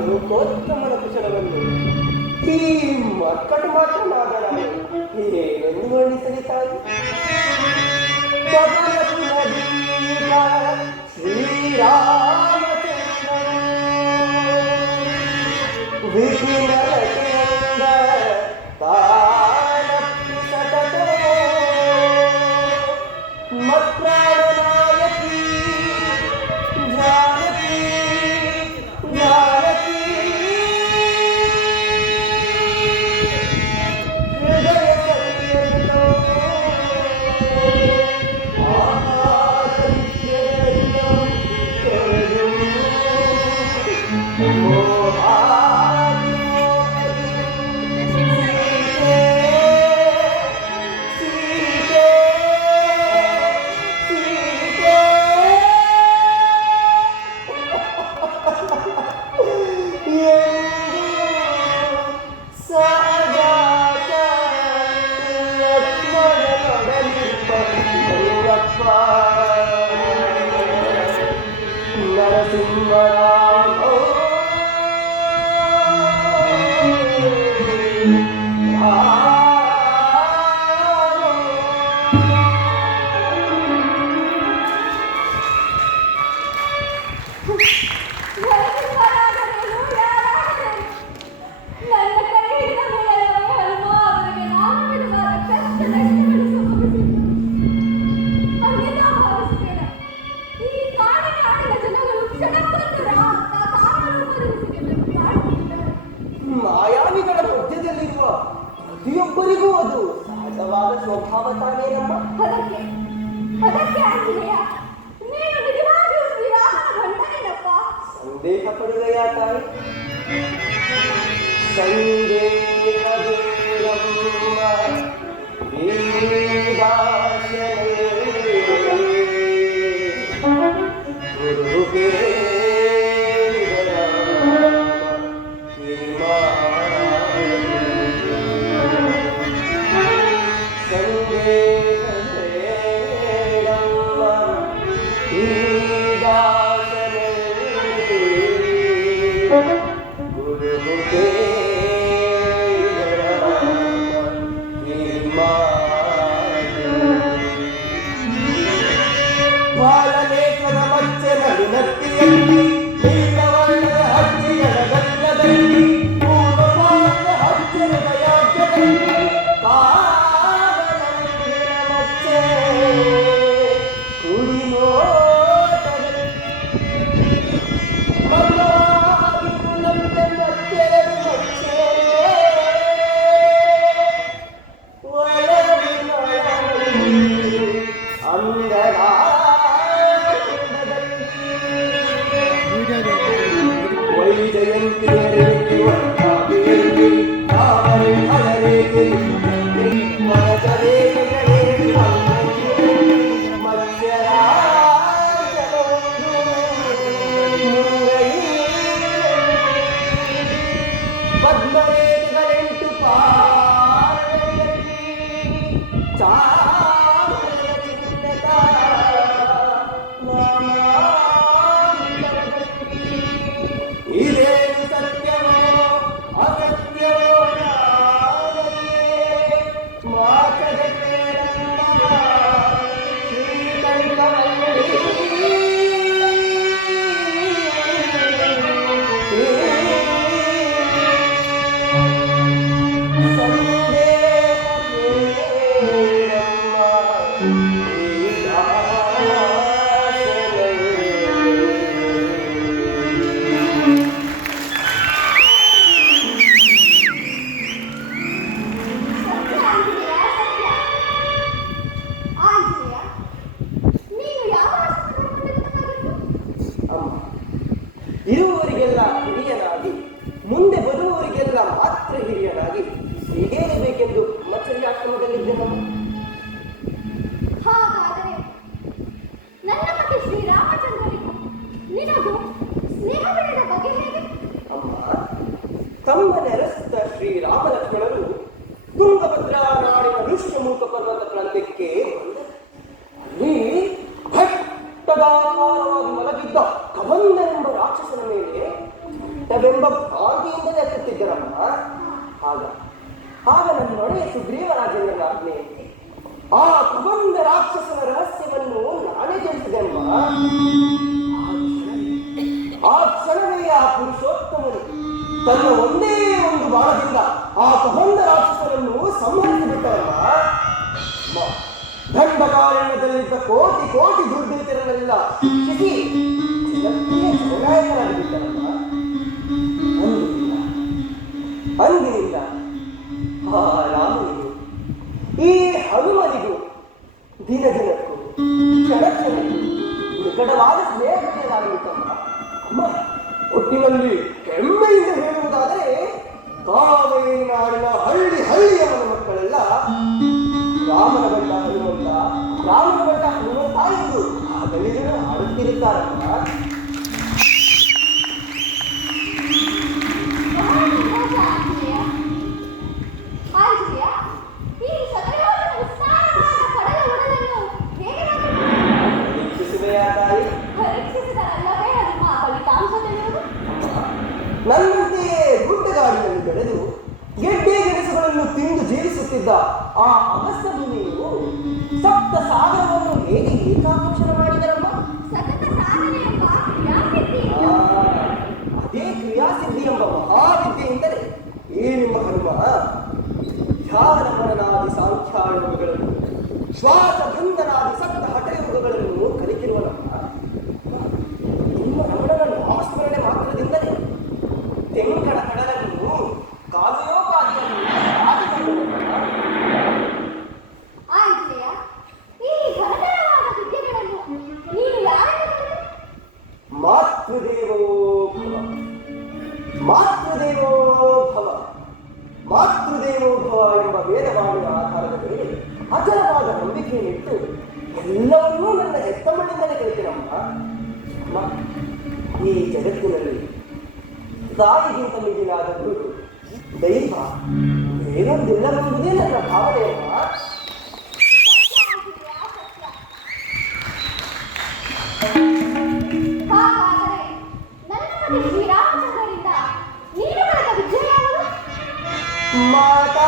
ಲೋಕೋತ್ತಮನ ಕುಶಲವನ್ನು ಈ ಮಕ್ಕಳು ಮಾತ್ರ ನಾನು ಏನೆಂದು ವರ್ಣಿಸಲಿ ತಾಯಿ. ಶ್ರೀರಾಮಚಂದ್ರ ವಿಧಿನರಕೆಂದ ತಾನಪ್ಪಿ ಸತತೋ ಮತ್ಪ್ರಾಣನಾಯಕಿ ಜಾನಕಿ ಜಾನಕಿ ಹೃದಯ ಸರಿಯಲ್ಲೋ ಆಹಾರವಿದ್ಯೆಯಲ್ಲೋ ತೊರೆದು ಮೋಹಾದಿ ಮೋಹದಿ ಸೀತೆ ಸೀತೆ ಸೀತೆ ಎಂದು ಸಹಜಾತ ಲಕ್ಷ್ಮಣನೊಡನಿರುವ ರಂಗಪ್ಪ ನರಸಿಂಹರಾಮ ಮಾಯಾವಿಗಳ ಮಧ್ಯದಲ್ಲಿರುವ ಪ್ರತಿಯೊಬ್ಬರಿಗೂ ಅದು ಸಹಜವಾದ ಸ್ವಭಾವ ತಾನೇನಮ್ಮ. ಸಂದೇಹ ಪಡುವೆಯಾ ತಾಯಿ? ಬಾಲನೇತ್ರದ ಮಚ್ಚೆ ನಡುನತ್ತಿಯಲ್ಲಿ ನೀಲವರ್ಣದ ಹಚ್ಚಿಯರ ಗಲ್ಲದಲ್ಲಿ ಪೂರ್ವಪಾದ ಹಚ್ಚಿನ ದಯಾಬ್ಜದಲ್ಲಿ ಕಾವಲಂಬಿನ ಮಚ್ಚೆ ಕುಡಿ ನೋಟದಲ್ಲಿ ಮಲ್ಲವಾಗಿದ್ದು ನಮ್ಗೆ ಮತ್ತೆರಡು ಮಚ್ಚೆ ಒಳಗಿನೊಳಗಲ್ಲಿ ಅಂದರ ವೈಜಯಂತಿ ಪದ್ಮರೇಖೆಗಳೆಂಟು ಪಾರದಲ್ಲಿ ಚಾಮರ ಚಿನ್ನದ ಇದೇನು ಸತ್ಯವೋ ಅಸತ್ಯವೋ ಮಾಚದ ಕೇಳಮ್ಮ ಶ್ರೀಕಂಠವಲ್ಲಿ ಇರುವವರಿಗೆಲ್ಲ ಹಿರಿಯನಾಗಿ ಮುಂದೆ ಬರುವವರಿಗೆಲ್ಲ ಮಾತ್ರ ಹಿರಿಯನಾಗಿ ಹೀಗೇರಬೇಕೆಂದು ಮಚ್ಚರಿ ಆಶ್ರಮದಲ್ಲಿದ್ದೇನೆ. ಹಾಗಾದರೆ ನನ್ನ ಪತಿ ಶ್ರೀರಾಮಚಂದ್ರನಿಗೂ ನಿನಗೂ ಸ್ನೇಹ ಬೆಳೆದ ಬಗೆ ಹೇಗೆ? ಅಮ್ಮ, ತಮ್ಮ ನೆರೆಸಿದ ಶ್ರೀರಾಮ ಲಕ್ಷ್ಮಣರು ತುಂಗಭದ್ರಾ ನಾಡಿನ ಋಷ್ಯಮೂಕ ಪರ್ವತ ಪ್ರಾಂತ್ಯಕ್ಕೆ ಅಲ್ಲಿ ಘಟ್ಟದಾಕಾರವಾಗಿ ಮಲಗಿದ್ದ ಕಬಂಧನೆಂಬ ರಾಕ್ಷಸನ ಮೇಲೆ ಘಟ್ಟವೆಂಬ ಭ್ರಾಂತಿಯಿಂದಲೇ ಎತ್ತುತ್ತಿದ್ದರಮ್ಮ. ಆಗ ಆಗ ನನ್ನ ಒಡೆಯ ಸುಗ್ರೀವರಾಜೇಂದ್ರನ ಆಜ್ಞೆಯಂತೆ ಆ ಕುಬಂಧ ರಾಕ್ಷಸನ ರಹಸ್ಯವನ್ನು ನಾನೇ ತಿಳಿಸಿದೆ ಅಮ್ಮ. ಆ ಕ್ಷಣವೇ ಆ ಪುರುಷೋತ್ತಮನು ತನ್ನ ಒಂದೇ ಒಂದು ಬಾಣದಿಂದ ಆ ಕುಬಂಧ ರಾಕ್ಷಸನನ್ನು ಸಂಹರಿಸಿಬಿಟ್ಟರಮ್ಮ. ದಂಡಕಾರಣ್ಯದಲ್ಲಿದ್ದ ಕೋಟಿ ಕೋಟಿ ದುರ್ದೈತರನ್ನೆಲ್ಲ ಶಿಖಿ ಜನನಾಯಕರಾಗಿಬಿಟ್ಟರಮ್ಮ. ಅಂದಿನಿಂದ ಆ ರಾಮನಿಗೂ ಈ ಹನುಮನಿಗೂ ದಿನ ದಿನಕ್ಕೂ ಕ್ಷಣ ಕ್ಷಣಕ್ಕೂ ನಿಕಟವಾದ ಸ್ನೇಹತೆಯಾಗಿತ್ತಮ್ಮ. ಅಮ್ಮ, ಒಟ್ಟಿನಲ್ಲಿ ಹೆಮ್ಮೆಯಿಂದ ಹೇಳುವುದಾದರೆ ಕಾವೇರಿ ನಾಡಿನ ಹಳ್ಳಿ ಹಳ್ಳಿಯ ಮಕ್ಕಳೆಲ್ಲ ರಾಮನ ಗಂಡ ಹನುಮಂತ, ರಾಮನ ಗಂಡ ಹನುಮಂತ ಎಂದು ಆ ಗಣಿಗಳು ಆಡುತ್ತಿರುತ್ತಾರಮ್ಮ. ನನ್ನಂತೆಯೇ ಗುಡ್ಡಗಾಡಿನಲ್ಲಿ ಬೆಳೆದು ಗೆಡ್ಡೆ ಗೆಣಸುಗಳನ್ನು ತಿಂದು ಜೀವಿಸುತ್ತಿದ್ದ ಆ ಅಗಸ್ತ್ಯ ಮುನಿಯು ಸಪ್ತ ಸಾಗರವನ್ನು ಹೇಗೆ ಏಕಾಕ್ಷರ ಮಾಡಿದರಮ್ಮ? ಅದೇ ಕ್ರಿಯಾಸಿದ್ಧಿ ಎಂಬ ಮಹಾವಿದ್ಯೆಯಿಂದಲೇ ಈ ನಿಮ್ಮ ಹನುಮ ಧ್ಯಾನ ಮನನಾದಿ ಸಾಂಖ್ಯಾಯೋಗಗಳನ್ನು ಶ್ವಾಸ ಬಂಧನಾದಿ ಸಪ್ತ ಹಠಯೋಗಗಳನ್ನು ಕಲಿತಿರುವನಮ್ಮ. ನಿಮ್ಮ ರಮಣನ ನಾಮಸ್ಮರಣೆ ಮಾತ್ರದಿಂದಲೇ ತೆಂಕಣ ಕಡಲನ್ನು ಕಾವ್ಯೋಪಾದಿಯನ್ನು ಮಾತೃದೇವೋ ಭವ, ಮಾತೃದೇವೋ ಭವ, ಮಾತೃದೇವೋ ಭವ ಎಂಬ ವೇದವಾಣಿಯ ಆಧಾರದ ಮೇಲೆ ಅಚಲವಾದ ನಂಬಿಕೆಯನ್ನಿಟ್ಟು ಎಲ್ಲವನ್ನೂ ನನ್ನ ಹೆತ್ತಮ್ಮನಿಂದಲೇ ಕಲಿತಿರಮ್ಮ. ಈ ಜಗತ್ತಿನಲ್ಲಿ ತಾಯಿಗಿಂತ ಮಿಗಿಲಾದ ಗುರು ದೈವ ಬೇರೊಂದಿಲ್ಲವೆಂಬುದೇ ನನ್ನ ಭಾವನೆಯಮ್ಮ. ಮಾತಾ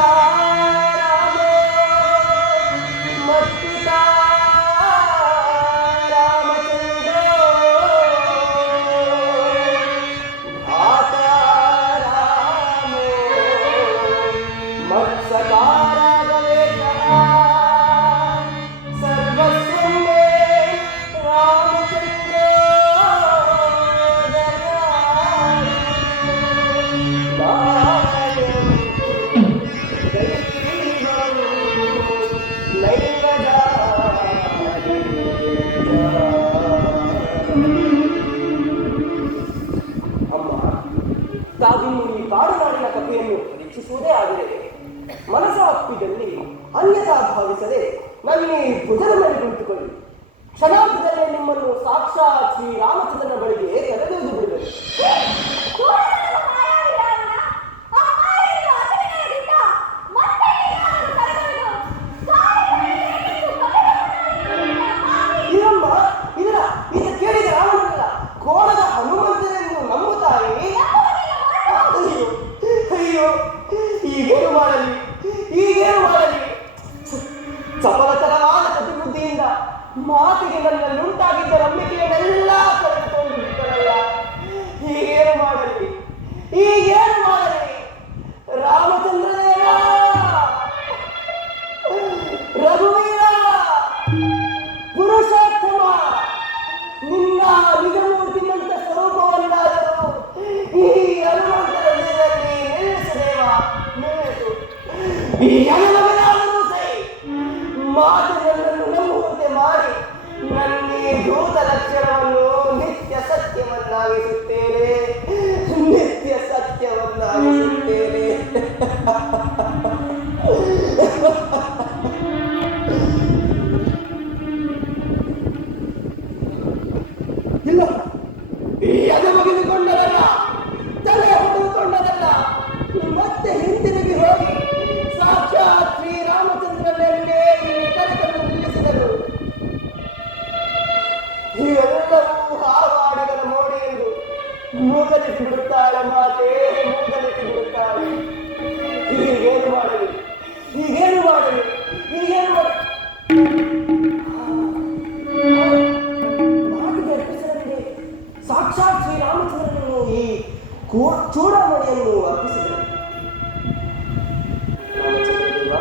ತಾವಿನ್ನು ಈ ಕಾಡುನಾಡಿನ ಕಥೆಯನ್ನು ಪರೀಕ್ಷಿಸುವುದೇ ಆದರೆ ಮನಸ ಅಪ್ಪಿದಲ್ಲಿ ಅನ್ಯತಾ ಭಾವಿಸದೆ ನನ್ನ ಈ ಭುಜದ ಮೇಲೆ ಕುಳಿತುಕೊಳ್ಳಿ. ಕ್ಷಣಾರ್ಧದಲ್ಲೇ ನಿಮ್ಮನ್ನು ಸಾಕ್ಷಾತ್ ಶ್ರೀರಾಮಚಂದ್ರನ ಬಳಿಗೆ ಕರೆದೊಯ್ದು ಬಿಡುವೆ. ಇದಮ್ಮ ಇದು ಕೇಳಿದ ರಾಮನಲ್ಲ, ಕೋಣದ ಹನುಮಂತನೆಂದು ನಂಬುತ್ತಾರೆ. ಅಯ್ಯೋ, ಈಗೇನು ಮಾಡಲಿ, ಈಗೇನು ಮಾಡಲಿ? ಚಪಲತನವಾದ ಕಟಿಬುದ್ಧಿಯಿಂದ ಮಾತಿಗೆ ನನ್ನಲ್ಲಿ ಉಂಟಾಗಿದ್ದ ನಂಬಿಕೆಯನ್ನೆಲ್ಲ ಕಳೆದುಕೊಂಡು ಬಿಟ್ಟರಲ್ಲ. ಈಗೇನು ಮಾಡಲಿ, ಈಗೇನು ಮಾಡಲಿ? ರಾಮಚಂದ್ರದೇವ, ರಘುವೀರ, ಪುರುಷೋತ್ತಮ, ನಿನ್ನ ನಿಜಮೂರ್ತಿನಂತ ಸ್ವರೂಪವನ್ನಾದರೂ ಈ ಹನುಮಂತನ ನಿಲ್ಲಿಸದೇವ, ನಿಲ್ಲಿಸು. ಈ ಅನುಭವನಾದರೂ ಸೈ ಮಾತು ನನ್ನನ್ನು ನಂಬುವಂತೆ ಮಾಡಿ ನನ್ನ ಭೂತ ಲಕ್ಷಣವನ್ನು ನಿತ್ಯ ಸತ್ಯವನ್ನಾಗಿಸುತ್ತೇನೆ, ನಿತ್ಯ ಸತ್ಯವನ್ನಾಗಿಸುತ್ತೇನೆ. ಇಲ್ಲ, ಈ ಎದೆಮಗಿದುಕೊಂಡರಲ್ಲ, ತಲೆ ಹೊಡೆದುಕೊಂಡರಲ್ಲ, ಮತ್ತೆ ಹಿಂದಿರುಗಿ ಹೋಗಿ ಸಾಕ್ಷಾತ್ ಶ್ರೀರಾಮಚಂದ್ರನನ್ನೇ ಕರೆತಂದು ನಿಲ್ಲಿಸಿದರು. ಇವೆಲ್ಲವೂ ಹಾವಾಡಿಗರ ಮೋಡಿ ಎಂದು ಮೂಗಲಿಸಿ ಬಿಡುತ್ತಾಳ ಮಾತೆ. ಮಾಲೆಯನ್ನು ಅರ್ಪಿಸಿದರು. ರಾಮಚಂದ್ರದೇವ,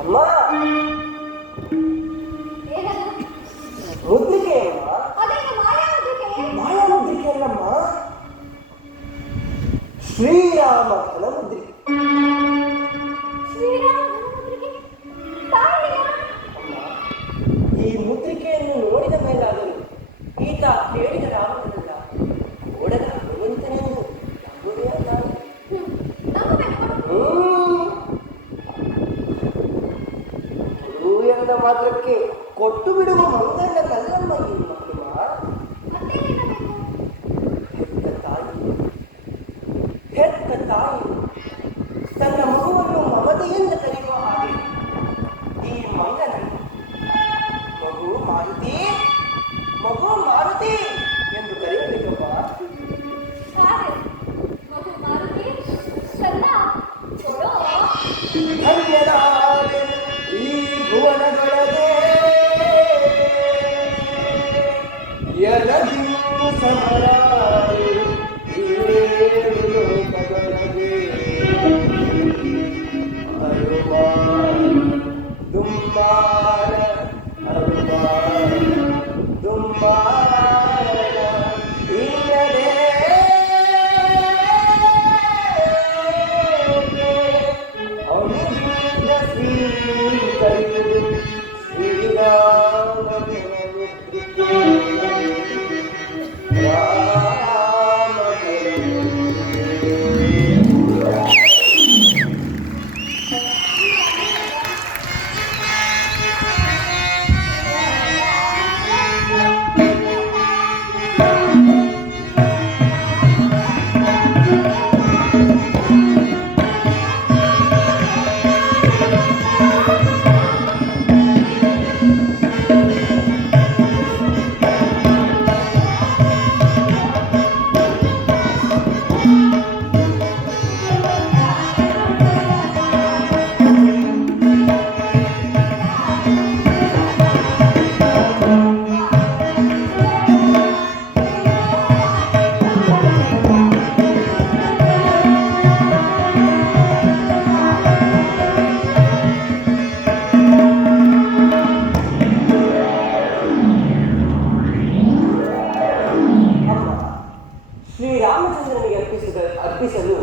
ಅಮ್ಮ, ಏನದು? ಮುದ್ರಿಕೆ ಅಮ್ಮ. ಅದೇನು ಮಾಯಾಮುದ್ರಿಕೆ? ಮಾಯಾಮುದ್ರಿಕೆ ಅಲ್ಲಮ್ಮ, ಶ್ರೀರಾಮ ಘನಮುದ್ರಿಕೆ. ಶ್ರೀರಾಮ ಘನಮುದ್ರಿಕೆ? ತಾಯಿಯ? ಅಮ್ಮ, ಈ ಮುದ್ರಿಕೆಯನ್ನು ನೋಡಿದ ಮೇಲಾದರೂ ಈತ ಕೇಳಿದ ರಾಮನಲ್ಲ, ಓಡದ ಹನುಮಂತನೆಂದು ನಂಬುವುದೇ ಅಲ್ಲ. ನಂಬಬೇಕು. ಎಂದ ಮಾತ್ರಕ್ಕೆ ಕೊಟ್ಟು ಬಿಡುವ ಮಂಗನಲ್ಲಮ್ಮ ಈ ಮಕ್ಕಳು. ಮತ್ತೇನೇನಬೇಕು? ಹೆತ್ತ ತಾಯಿ ತನ್ನ ಮಗುವನ್ನು ಮಮತೆಯಿಂದ ಕರೆಯುವ ಹಾಗೆ ಈ ಮಂಗನನ್ನು ಮಗು ಮಾರುತಿ, ಮಗು ಮಾರುತಿ ಎಂದು ಕರೆಯಬೇಕಪ್ಪ. ಹಾಗೆ ಮಗು ಮಾರುತಿ ಚಂದ ಕೊಡೋ. ಧನ್ಯನಾದೆ ಈ ಭುವನದೊಳಗೆ ಎಲಗಿಂದು ಸಮರಾರು ಈ ಏಳು ಲೋಕದೊಳಗೆ ಅರುವಾರ ದುಂಬಾರ ಅರುವಾರ ದುಂಬಾರ ಇಲ್ಲದೆ ಅನುಗಿಂದ ಸ್ವೀಕರಿದು ಶ್ರೀರಾಮ ಘನಮುದ್ರಿಕೆ ರಾಮ ಶ್ರೀರಾಮಚಂದ್ರನಿಗೆ ಅರ್ಪಿಸಲು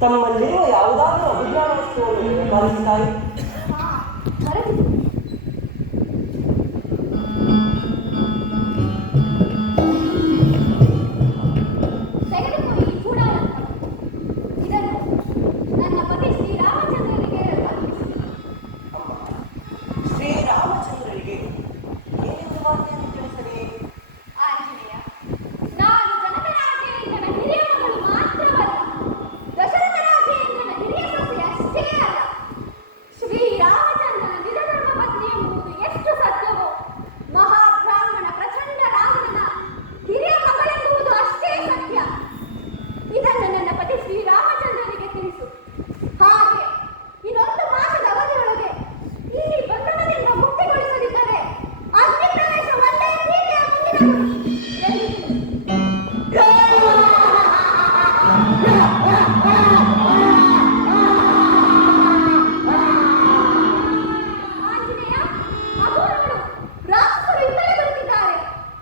ತಮ್ಮಲ್ಲಿರುವ ಯಾವುದಾದರೂ ಅಭಿಜ್ಞಾನ ವಸ್ತುವನ್ನು ಪಾಲಿಸುತ್ತಾರೆ. ಮರೆತಿದ್ದು. ತೆಗೆದುಕೋ ಈ ಚೂಡಾಮಣಿ. ಇದನ್ನು ನನ್ನ ಪತಿ ಶ್ರೀರಾಮಚಂದ್ರನಿಗೆ ಅರ್ಪಿಸಿ. ಶ್ರೀರಾಮಚಂದ್ರನಿಗೆ ಏನೆಂದು ಮಾತೆಯನ್ನು ತಿಳಿಸಲಿ? ಆಂಜನೇಯ, ನಾನು ಜನಕ ರಾಜೇಂದ್ರನ ಹಿರಿಯ ಮಗಳು ಮಾತ್ರವಲ್ಲ, ದಶರಥ ರಾಜೇಂದ್ರನ ಹಿರಿಯ ಸೊಸೆ ಅಷ್ಟೇ ಅಲ್ಲ. ಶ್ರೀರಾಮಚಂದ್ರನ ನಿಜಧರ್ಮ ಪತ್ನಿ ಎಂಬುದು ಎಷ್ಟು ಸತ್ಯವೋ, ಮಹಾಬ್ರಾಹ್ಮಣ ಪ್ರಚಂಡ ರಾವಣನ ಹಿರಿಯ ಮಗಳೆಂಬುದು ಅಷ್ಟೇ ಸತ್ಯ. ಇದನ್ನು ನನ್ನ ಪತಿ ಶ್ರೀರಾಮಚಂದ್ರನಿಗೆ ತಿಳಿಸು. ಹಾಗೆ ಇನ್ನೊಂದು ಮಾಸದ ಅವಧಿಯೊಳಗೆ ಈ ಬಂಧನದಿಂದ ಮುಕ್ತಿಗೊಳಿಸದಿದ್ದರೆ ಅಗ್ನಿ ಪ್ರವೇಶ ಒಂದೇ ರೀತಿಯ ಮುಂದಿನ ಗುರಿ ಎಂದು ಆಂಜನೇಯ, ಅದು ನೋಡು, ರಾಕ್ಷಸರು ಇಲ್ಲೇ ಬರುತ್ತಿದ್ದಾರೆ.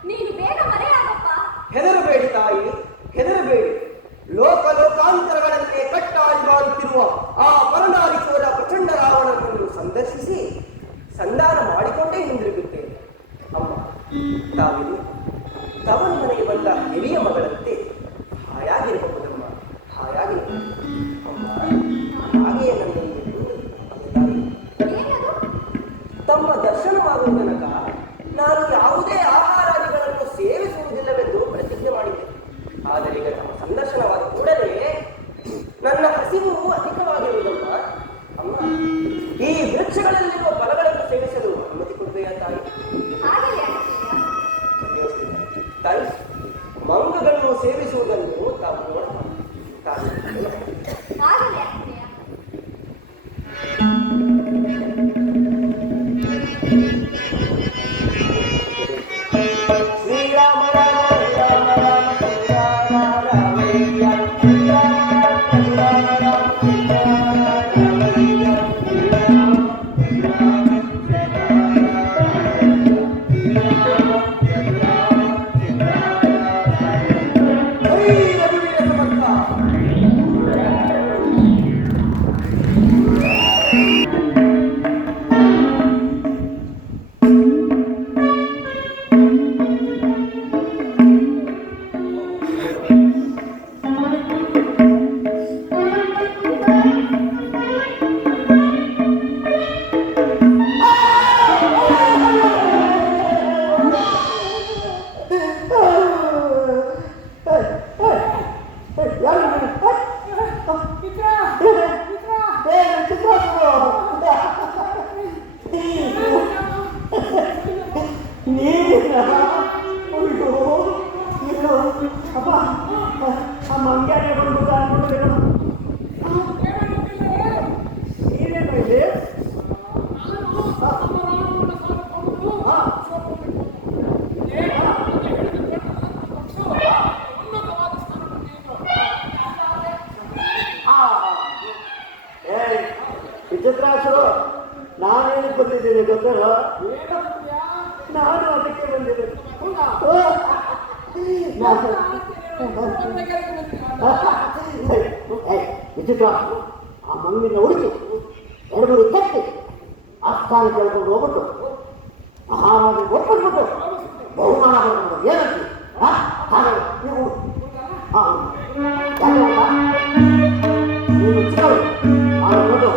ನೀನು ಬೇಗ ಮರೆಯಾಗಪ್ಪ. ಹೆದರಬೇಡಿ ತಾಯಿ, ಹೆದರಬೇಡಿ. ಲೋಕಾಂತರಗಳನ್ನೇ ಕಟ್ಟಾಳಿ ಮಾಡುತ್ತಿರುವ ಆ ಪರನಾರಿ ಚೋರ ಪ್ರಚಂಡ ರಾವಣನನ್ನು ಸಂದರ್ಶಿಸಿ ಸಂಧಾನ ಮಾಡಿಕೊಂಡೇ ಹಿಂದಿರುಗುತ್ತೇನೆ. ಅಮ್ಮ, ತಾವಿಲ್ಲಿ ತವರು ಮನೆಗೆ ಬಂದ ಹಿರಿಯ ಮಗಳಂತೆ ಹಾಯಾಗಿರಬಹುದಮ್ಮ, ಹಾಯಾಗಿರಬಹುದು. ಅಮ್ಮ, ಹಾಗೆಯೇ ನನ್ನೊಂದು ತಾಯಿ, ಏನದು? ತಮ್ಮ ದರ್ಶನವಾಗುವ ತನಕ ನಾನು ಯಾವುದೇ ಆಹಾರಾದಿಗಳನ್ನು ಸೇವಿಸುವುದಿಲ್ಲವೆಂದು ಪ್ರತಿಜ್ಞೆ ಮಾಡಿದ್ದೆ. ಆದರೆ ಈಗ ನಮ್ಮ ಸಂದರ್ಶನವಾದ ಕೂಡಲೇ ನನ್ನ ಹಸಿವು ಅಧಿಕವಾಗಿರುವುದಮ್ಮ. ಅಮ್ಮ, ಈ ವೃಕ್ಷಗಳಲ್ಲಿರುವ ಫಲಗಳನ್ನು ಸೇವಿಸಲು ಅನುಮತಿ ಕೊಡುವೆಯಾ ತಾಯಿ? ಹಾಗೆಯೇ ತಾಯಿ, ಮಂಗಗಳನ್ನು ಸೇವಿಸುವುದನ್ನು ತಾವು ನೋಡಬಹುದು ತಾಯಿ. ಹಾಗೆಯೇ ಆಂಜನೇಯ. ನೀನ ಅಯ್ಯೋ ಏನು ಅಪ್ಪ ಆ ಮಂಗ್ಯಾನೆ ಬಂದ್ಬಿಟ್ಟ ಅಂದ್ಬಿಡ್ಬೇಕು ನೀನೇನು ಇಲ್ಲಿ ವಿಚಿತ್ರಾಸುರು ನಾನೇನು ಬಂದಿದ್ದೀನಿ ಗೊತ್ತಲ್ಲ ನಾನು ಅದಕ್ಕೆ ಬಂದಿದ್ದೇನೆ ವಿಚಿತ್ರ ಆ ಮಂಗಿನ ಹುಡುಕಿ ಎರಡು ಮೂರು ಕಟ್ಟಿ ಆಸ್ಥಾನ ಕೇಳ್ಕೊಂಡು ಹೋಗ್ಬಿಟ್ಟು ಮಹಾರಾಜ ಒಪ್ಪಿಸ್ಬಿಟ್ಟು ಬಹುಮಾನ ಬರ್ಕೊಂಡು ಏನಂತ ಹಾಗೆ ನೀವು ಯಾಕೆ ಗೊತ್ತಾ ನೀನು ಚಿಕ್ಕವರು ನೋಡು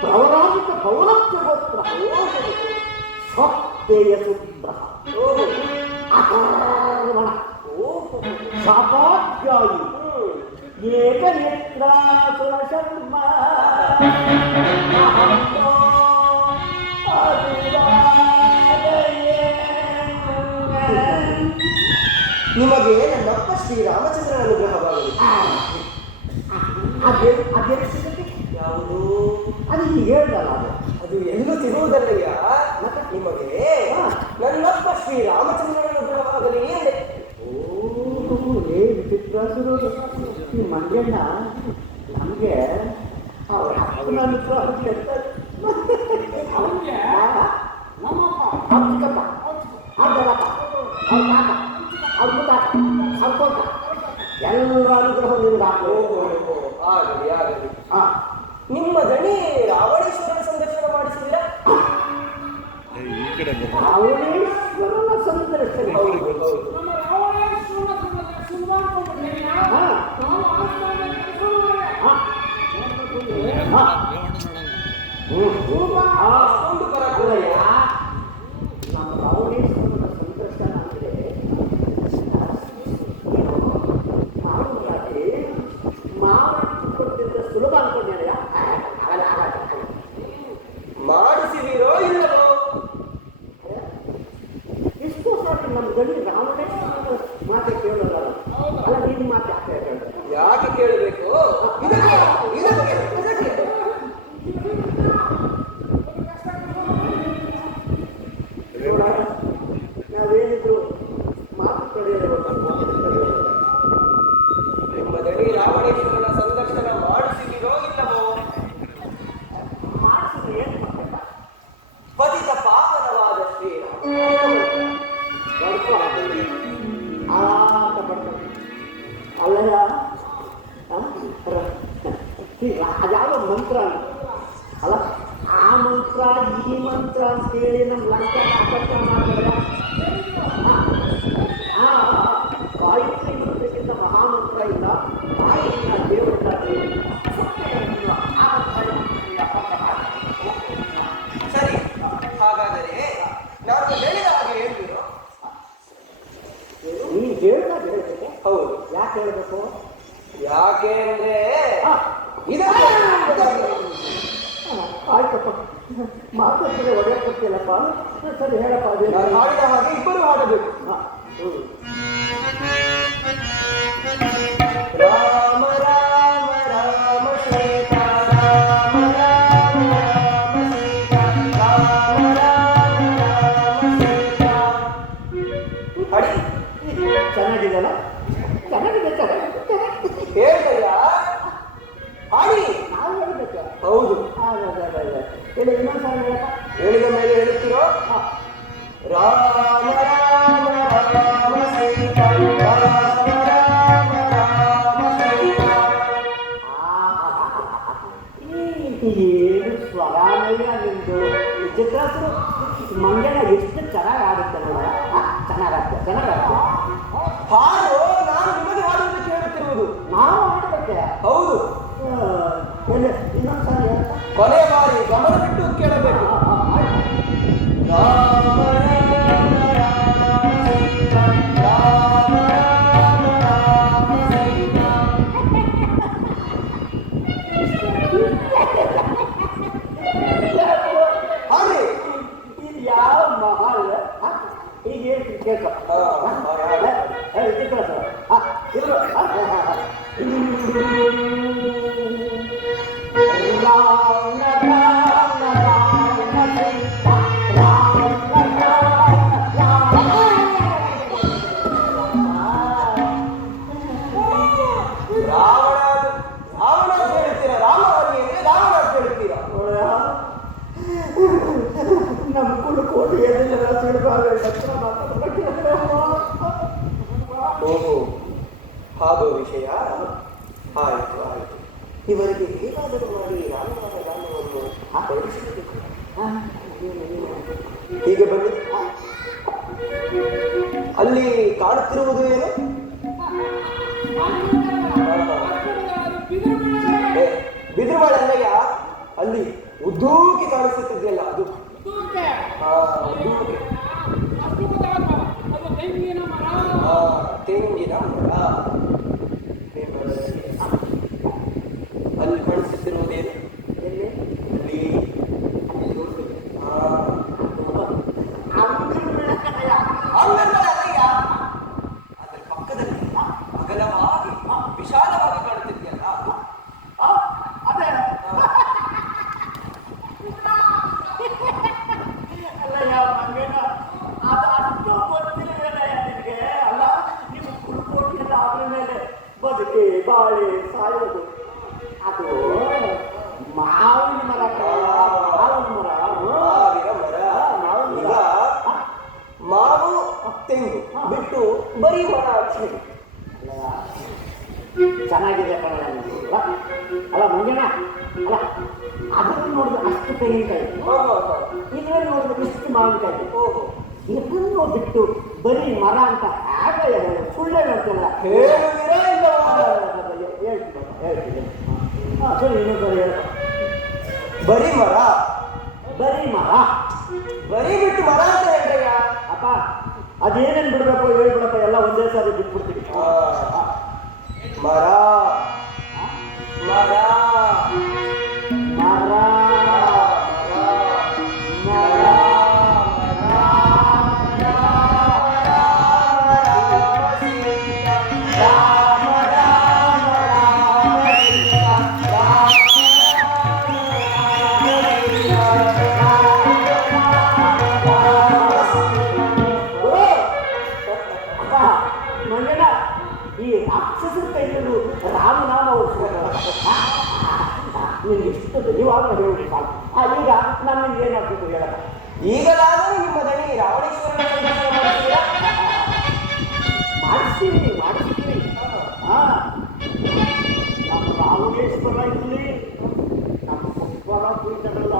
ಪ್ರವರಾಜಿತ ಪೌರತ್ವ ಗೋತ್ರ ಸ್ವತ್ತೇಯ ಸೂತ್ರ ಅಕಾರಣ ಶಾಪಾಧ್ಯಾಯಿ ಏಕನೇತ್ರಾಸುರ ಶರ್ಮ ನಿಮಗೆ ನನ್ನಪ್ಪ ಶ್ರೀರಾಮಚಂದ್ರನ ಅನುಗ್ರಹವಾಗಲಿ. ಯಾವುದು ಅದು ಈಗ ಹೇಳ್ದಲ್ಲ ಅದು ಎಲ್ಲೂ ಸಿಗುವುದಲ್ಲಯ್ಯ. ನಿಮಗೆ ನನ್ನಪ್ಪ ಶ್ರೀರಾಮಚಂದ್ರನ ಅನುಗ್ರಹವಾಗಲಿ ಎಂದೆ. ಏ ವಿಚಿತ್ರಾಸುರು ಈ ಮಂಜಣ್ಣ ನಮಗೆ ಅವ್ರ ಅಪ್ಪನ ಅನುಗ್ರಹ ಎಲ್ಲರ ಅನುಗ್ರಹ ನಿಮ್ಮ ದಣಿ ರಾವಣೇಶ್ವರನ ಸಂದರ್ಶನ ಮಾಡಿಸಿದಿರ? ರಾವಣೇಶ್ವರನ ಸಂದರ್ಶನ ಅಷ್ಟೊಂದು ಪರಾಕ್ರಮಯ್ಯ. ನಮ್ಮ ರಾವಣೇಶ್ವರನ ಸಂದರ್ಶನ ಅಂದರೆ ಮಾಡಿಕೊಟ್ಟಿದ್ದ ಸುಲಭ ಅನ್ಕೊಂಡ್ಯಾರ. ಮಾಡಿಸಿದಿರೋ ಇಲ್ಲವೋ? ಎಷ್ಟೋ ಸಾರಿ ನಮ್ಮ ಗಣಿ ರಾವಣೇಶ್ವರನ ಮಾತೆ ಕೇಳೋಲ್ಲ. ಅಲ್ಲ ನಿನ್ನ ಮಾತೆ ಯಾಕೆ ಕೇಳಬೇಕು? ಮಹಿಮಂತ್ರ ಅಂತೇಳಿ ನಮ್ಮ ಲಂಕ ಆಕರ್ಷಣೆ ಮಾಡಿದ್ರೆ ಗಾಯತ್ರಿ ಮಂತ್ರಕ್ಕಿಂತ ಮಹಾಮಂತ್ರ ಇಲ್ಲ, ಗಾಯತ್ರಿಯ ದೇವರ ಸರಿ, ಹಾಗಾದರೆ ನಾನು ಹೇಳಿದ ಹಾಗೆ ಹೇಳ್ತೀರೋ? ನೀನು ಹೇಳಿದಾಗ ಹೇಳ್ಬೇಕು. ಹೌದು. ಯಾಕೆ ಹೇಳ್ಬೇಕು? ಯಾಕೆ ಅಂದ್ರೆ ಆಯ್ತಪ್ಪ, ಮಾತಾಡ್ತಾರೆ ಒಡೆಯ ಕೊಡ್ತೀಯಲ್ಲಪ್ಪ. ಸರಿ ಹೇಳಪ್ಪ. ನಾನು ಹಾಡಿದ ಹಾಗೆ ಇಬ್ಬರು ಹಾಡಬೇಕು. ರಾಮ ರಾಮ ರಾಮ ಸೀತಾ, ರಾಮ ರಾಮ ರಾಮ ಸೀತಾ, ರಾಮ ರಾಮ ರಾಮ ಸೀತಾ. ಹಾಡಿ. ಚೆನ್ನಾಗಿದೆಯಲ್ಲ? ಚೆನ್ನಾಗಿದೆ, ಚೆನ್ನಾಗಿದೆ. ಹೇಳ್ತಯ್ಯ, ಹಾಡಿ. ನಾವು ಹೇಳ್ಬೇಕು. ಹೌದು. ಇಲ್ಲ, ಇನ್ನೊಂದು ಸಾಲ ಹೇಳಪ್ಪ. ಹೇಳಿದ ಮೇಲೆ ಹೇಳುತ್ತೀರೋ? ರಾಮ ರಾಮ ರಾಮ ಸೀತಾ, ರಾಮ ರಾಮ ರಾಮ ಸೀತಾ. ಏನು ಸ್ವರಾಮಯ್ಯ ನಿಂದು ವಿಚಿತ್ರ. ಮಂಗನ ಎಷ್ಟು ಚೆನ್ನಾಗಿ ಆಗುತ್ತೆ ನೋಡ. ಚೆನ್ನಾಗತ್ತೆ, ಚೆನ್ನಾಗತ್ತೆ. ಹಾಡು ನಾನು ನಿಮಗೆ ಹಾಡುವುದಕ್ಕೆ ಹೇಳುತ್ತಿರುವುದು. ನಾವು ಆಡಬೇಕೆ? ಹೌದು. ಇನ್ನೊಂದು ಸಾಲ ಹೇಳ್ತಾ. ಕೊನೆಯ ಬಾರಿ ಗಮನ ಬಿಟ್ಟು ಕೇಳಬೇಕು. ರಾಮ ರಾಮ ರಾಮ ಸೀತಾ, ರಾಮ ರಾಮ ರಾಮ ಸೀತಾ. ಹಾಗೆ ಇದು ಯಾವ ಮಹಾಲ್ ಈಗ ಹೇಳ್ತೀನಿ ಕೇಳ್ಕೊ. ರಾವಣ ಹೇಳ್ತೀರಾ? ರಾಮವಾಗಿ ಅಂದ್ರೆ ರಾವಣ ಹೇಳ್ತೀರಾ? ನಮ್ಮ ಕುಲಕೋಟಿ ಏನೆಲ್ಲ ಸಿಡಬಾರ್ದು. ಓಹೋ, ಹಾಗೋ ವಿಷಯ. ಆಯಿತು ಆಯಿತು. ಇವರಿಗೆ ಹೇಗಾದರೂ ಮಾಡಿ ರಾಮನ ಗಾನವನ್ನು ಬಳಸಬೇಕು. ಹೀಗೆ ಬನ್ನಿ. ಅಲ್ಲಿ ಕಾಣುತ್ತಿರುವುದು ಏನು? ಬಿದಿರುಮಳೆ ಅಲ್ಲಯ್ಯ, ಅಲ್ಲಿ ಉದ್ದೂಕಿ ಕಾಣಿಸುತ್ತಿದೆಯಲ್ಲ ಅದು. ತೆಂಗಿನ ಮರ. ಅಲ್ಲಿ ಕಾಣಿಸುತ್ತಿರುವುದೇನು? ಅಲ್ಲಿ ಅದರ ಪಕ್ಕದಲ್ಲಿ ಅಗಲವಾಗಿ ವಿಶಾಲವಾಗಿ ಕಾಣುತ್ತಿದೆಯಲ್ಲ. ಅದೇ ಅಲ್ಲಯ್ಯ ಮಂಗನ, ಅದು ಅಷ್ಟು ಗೊತ್ತಿರಲಿಲ್ಲ ನಿನಗೆ. ಅಲ್ಲ, ನಿಮ್ಮ ಕುಲಕೋಟಿ ಎಲ್ಲ ಅದ್ರ ಮೇಲೆ ಬದುಕಿ ಬಾಳಿ ಸಾಯೋದು. ಅದು ಮಾವಿನ ಮರ, ಮಾವಿನ ಮರ, ಮಾವಿನ ಮರ. ಈಗ ಮಾವು ತೆಂಗು ಬಿಟ್ಟು ಬರೀ ಮರ ಅಂತ ಹೇಳಿ. ಚೆನ್ನಾಗಿದೆ ಕಣ ನನಗೆ. ಅಲ್ಲ ಮಂಗನ, ಅಲ್ಲ ಅದನ್ನು ನೋಡಿದ್ರೆ ಅಷ್ಟು ತೆಂಗಿನಕಾಯಿ, ಇದರಲ್ಲಿ ನೋಡಿದ್ರೆ ಇಷ್ಟು ಮಾವಿನಕಾಯಿ. ಇದನ್ನು ಬಿಟ್ಟು ಬರೀ ಮರ ಅಂತ ಹೇಗೆ ಸುಳ್ಳು ಹೇಳ್ತಿಲ್ಲ? ಹೇಳುವಿರಾ ಇಲ್ಲ? ಹೇಳ್ತೀನಿ. ಹಾಂ ಸರಿ, ಇನ್ನೊಂದು ಹೇಳ. ಬರೀ ಮರ, ಬರೀ ಮರ, ಬರೀ ಬಿಟ್ಟು ಮರ ಅಂತ ಹೇಳ್ತಯ್ಯ. ಅಪ್ಪ ಅದೇನೇನು ಬಿಡಬೇಕು ಹೇಳ್ಬಿಡಪ್ಪ, ಎಲ್ಲ ಒಂದೇ ಸಾರಿ ಬಿಟ್ಬಿಡ್ತೀವಿ. ಮರ ಮರ ಮರ ಮಂಗನ, ಈ ರಾಕ್ಷಸರ ಕೈಗಳು ರಾಮನಾಮ ನಿಮ್ಗೆ ಇಷ್ಟೊಂದು ನೀವಾಗಲೂ ಹೇಳಿ ಸಾಕು. ಈಗ ನಾನು ನಿಮ್ಗೆ ಏನಾಗ್ಬೇಕು ಹೇಳಲ್ಲ. ಈಗಲಾದರೂ ನಿಮ್ಮ ದಣಿ ರಾವಣೇಶ್ವರನ ಸಂದರ್ಶನ ಮಾಡ್ತೀರಾ? ಮಾಡಿಸ್ತೀವಿ, ಮಾಡಿಸ್ತೀವಿ. ನಮ್ಮ ರಾವಣೇಶ್ವರ ಇಲ್ಲಿ ನಮ್ಮ ಕೊಪ್ಪಳ ಕುರಿತಲ್ಲ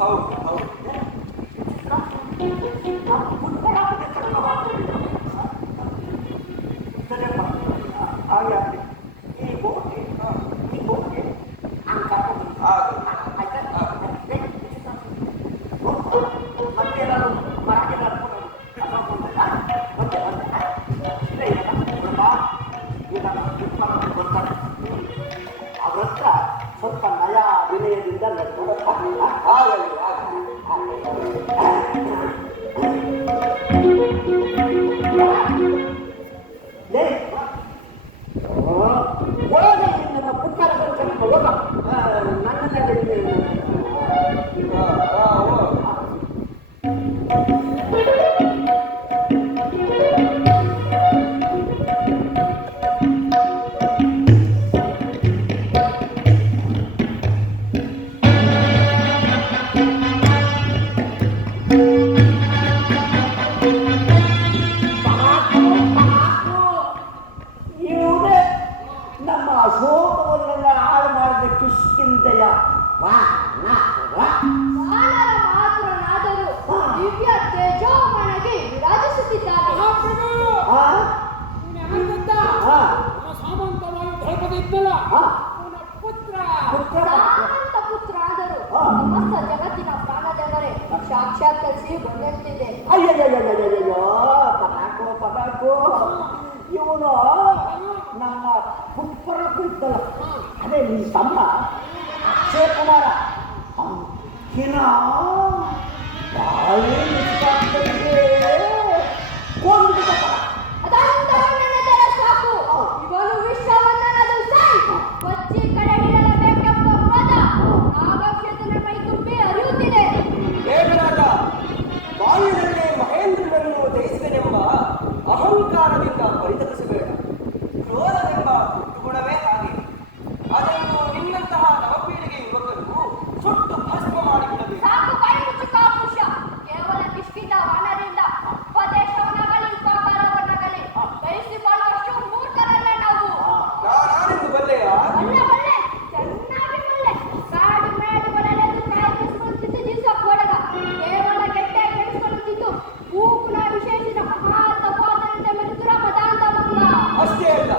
ಹೌದು ಹೌದು. ಹಾಗೆ ಈ ಬೋಟೆ ಅಂಕ ಮತ್ತೆ ಏನಾದ್ರು ಮರಕ್ಕೆ ಅವ್ರ ಹತ್ರ ಸ್ವಲ್ಪ ನಯ ವಿನಯದಿಂದ ಆಗಲಿ ಒಳಗೆ ನಮ್ಮ ಪುಟ್ಟರಗಳು ಕರ್ಕೊಂಡು ಹೋಗ ನನ್ನೆಲ್ಲ ನಮ್ಮ ಅಶೋಕವನ್ನೆಲ್ಲ ಹಾಳು ಮಾಡಿದ ಕಿಷ್ಕಿಂದೆಯ ವಾನರ ಮಾತ್ರನಾದರೂ ದಿವ್ಯ ತೇಜೋಮಣಗೆ ವಿರಾಜಿಸುತ್ತಿದ್ದಾನೆ. ಸಾಮಂತ ಪುತ್ರ ಆದರೂ ಸಮಸ್ತ ಜಗತ್ತಿನ ಪ್ರಾಣದೇವರೇ ಸಾಕ್ಷಾತ್ಕರಿಸಿ ಬಂದಂತಿದೆ. ಅಯ್ಯಯ್ಯಯ್ಯಯ್ಯಯ್ಯೋ ಪದಾಕು ಇವನು ನಮ್ಮ ಪುಟ್ಪರಕ್ಕೂ ಇದ್ದಲ್ಲ, ಅದೇ ನಿನ್ನ ತಮ್ಮ ಅಕ್ಷಯ ಕುಮಾರ ಅದಂತವನ್ನೆನೆದರೆ ಸಾಕು, ಇವನು ವಿಶ್ವವಂದನದು ಸೈ ಕೊಚ್ಚಿ ಕಡೆ ಇಡಲೇಬೇಕೆಂಬ ವ್ರತ ನಾಗಕ್ಷೇತ್ರನ ಮೈ ತುಂಬಿ ಹರಿಯುತ್ತಿದೆ. ದೇವರಾದ ಬಾಲ್ಯದಲ್ಲೇ ಮಹೇಂದ್ರನನ್ನು ಜಯಿಸಿದನೆಂಬ ಅಹಂಕಾರದಿಂದ ಪರಿತಪಿಸಬೇಡ. ಕ್ರೋಧವೆಂಬ ಗುಣವೇ ಹಾಗೆ. ಅದನ್ನು ನಿನ್ನಂತಹ ನವಪೀಳಿಗೆ ಯುವಕರು ಸುಟ್ಟು ಭಸ್ಮ ಮಾಡಿಬಿಡಬೇಕು. ಸಾಕು ಕೈ ಮುಚ್ಚು ಕಾಪುರುಷ. ಕೇವಲ ಕಿಷ್ಕಿಂದ ವಾನರಿಂದ ಉಪದೇಶವನ್ನಾಗಲಿ ಉಪಕಾರವನ್ನಾಗಲಿ ಬಯಸಿಕೊಳ್ಳುವಷ್ಟು ಮೂರ್ಖರಲ್ಲ ನಾವು. ನಾನೆಂದು ಬಲ್ಲೆಯ? ಬಲ್ಲೆ ಬಲ್ಲೆ, ಚೆನ್ನಾಗಿ ಬಲ್ಲೆ. ಕಾಡು ಮೇಡುಗಳಲ್ಲೆಂದು ಕಾಯ್ದಿರಿಸುವಂತಿದ್ದು ದಿವಸ ಕೊಡಗ ಕೇವಲ ಗೆಡ್ಡೆ ಕೆಡಿಸಿಕೊಳ್ಳುತ್ತಿದ್ದು ಮೂಕುನ ವಿಶೇಷಿತ ಮಹಾತಪಾದನದ ಮಿತ್ರ ಮದಾಂತ ಮಂಗ. ಅಷ್ಟೇ ಅಲ್ಲ,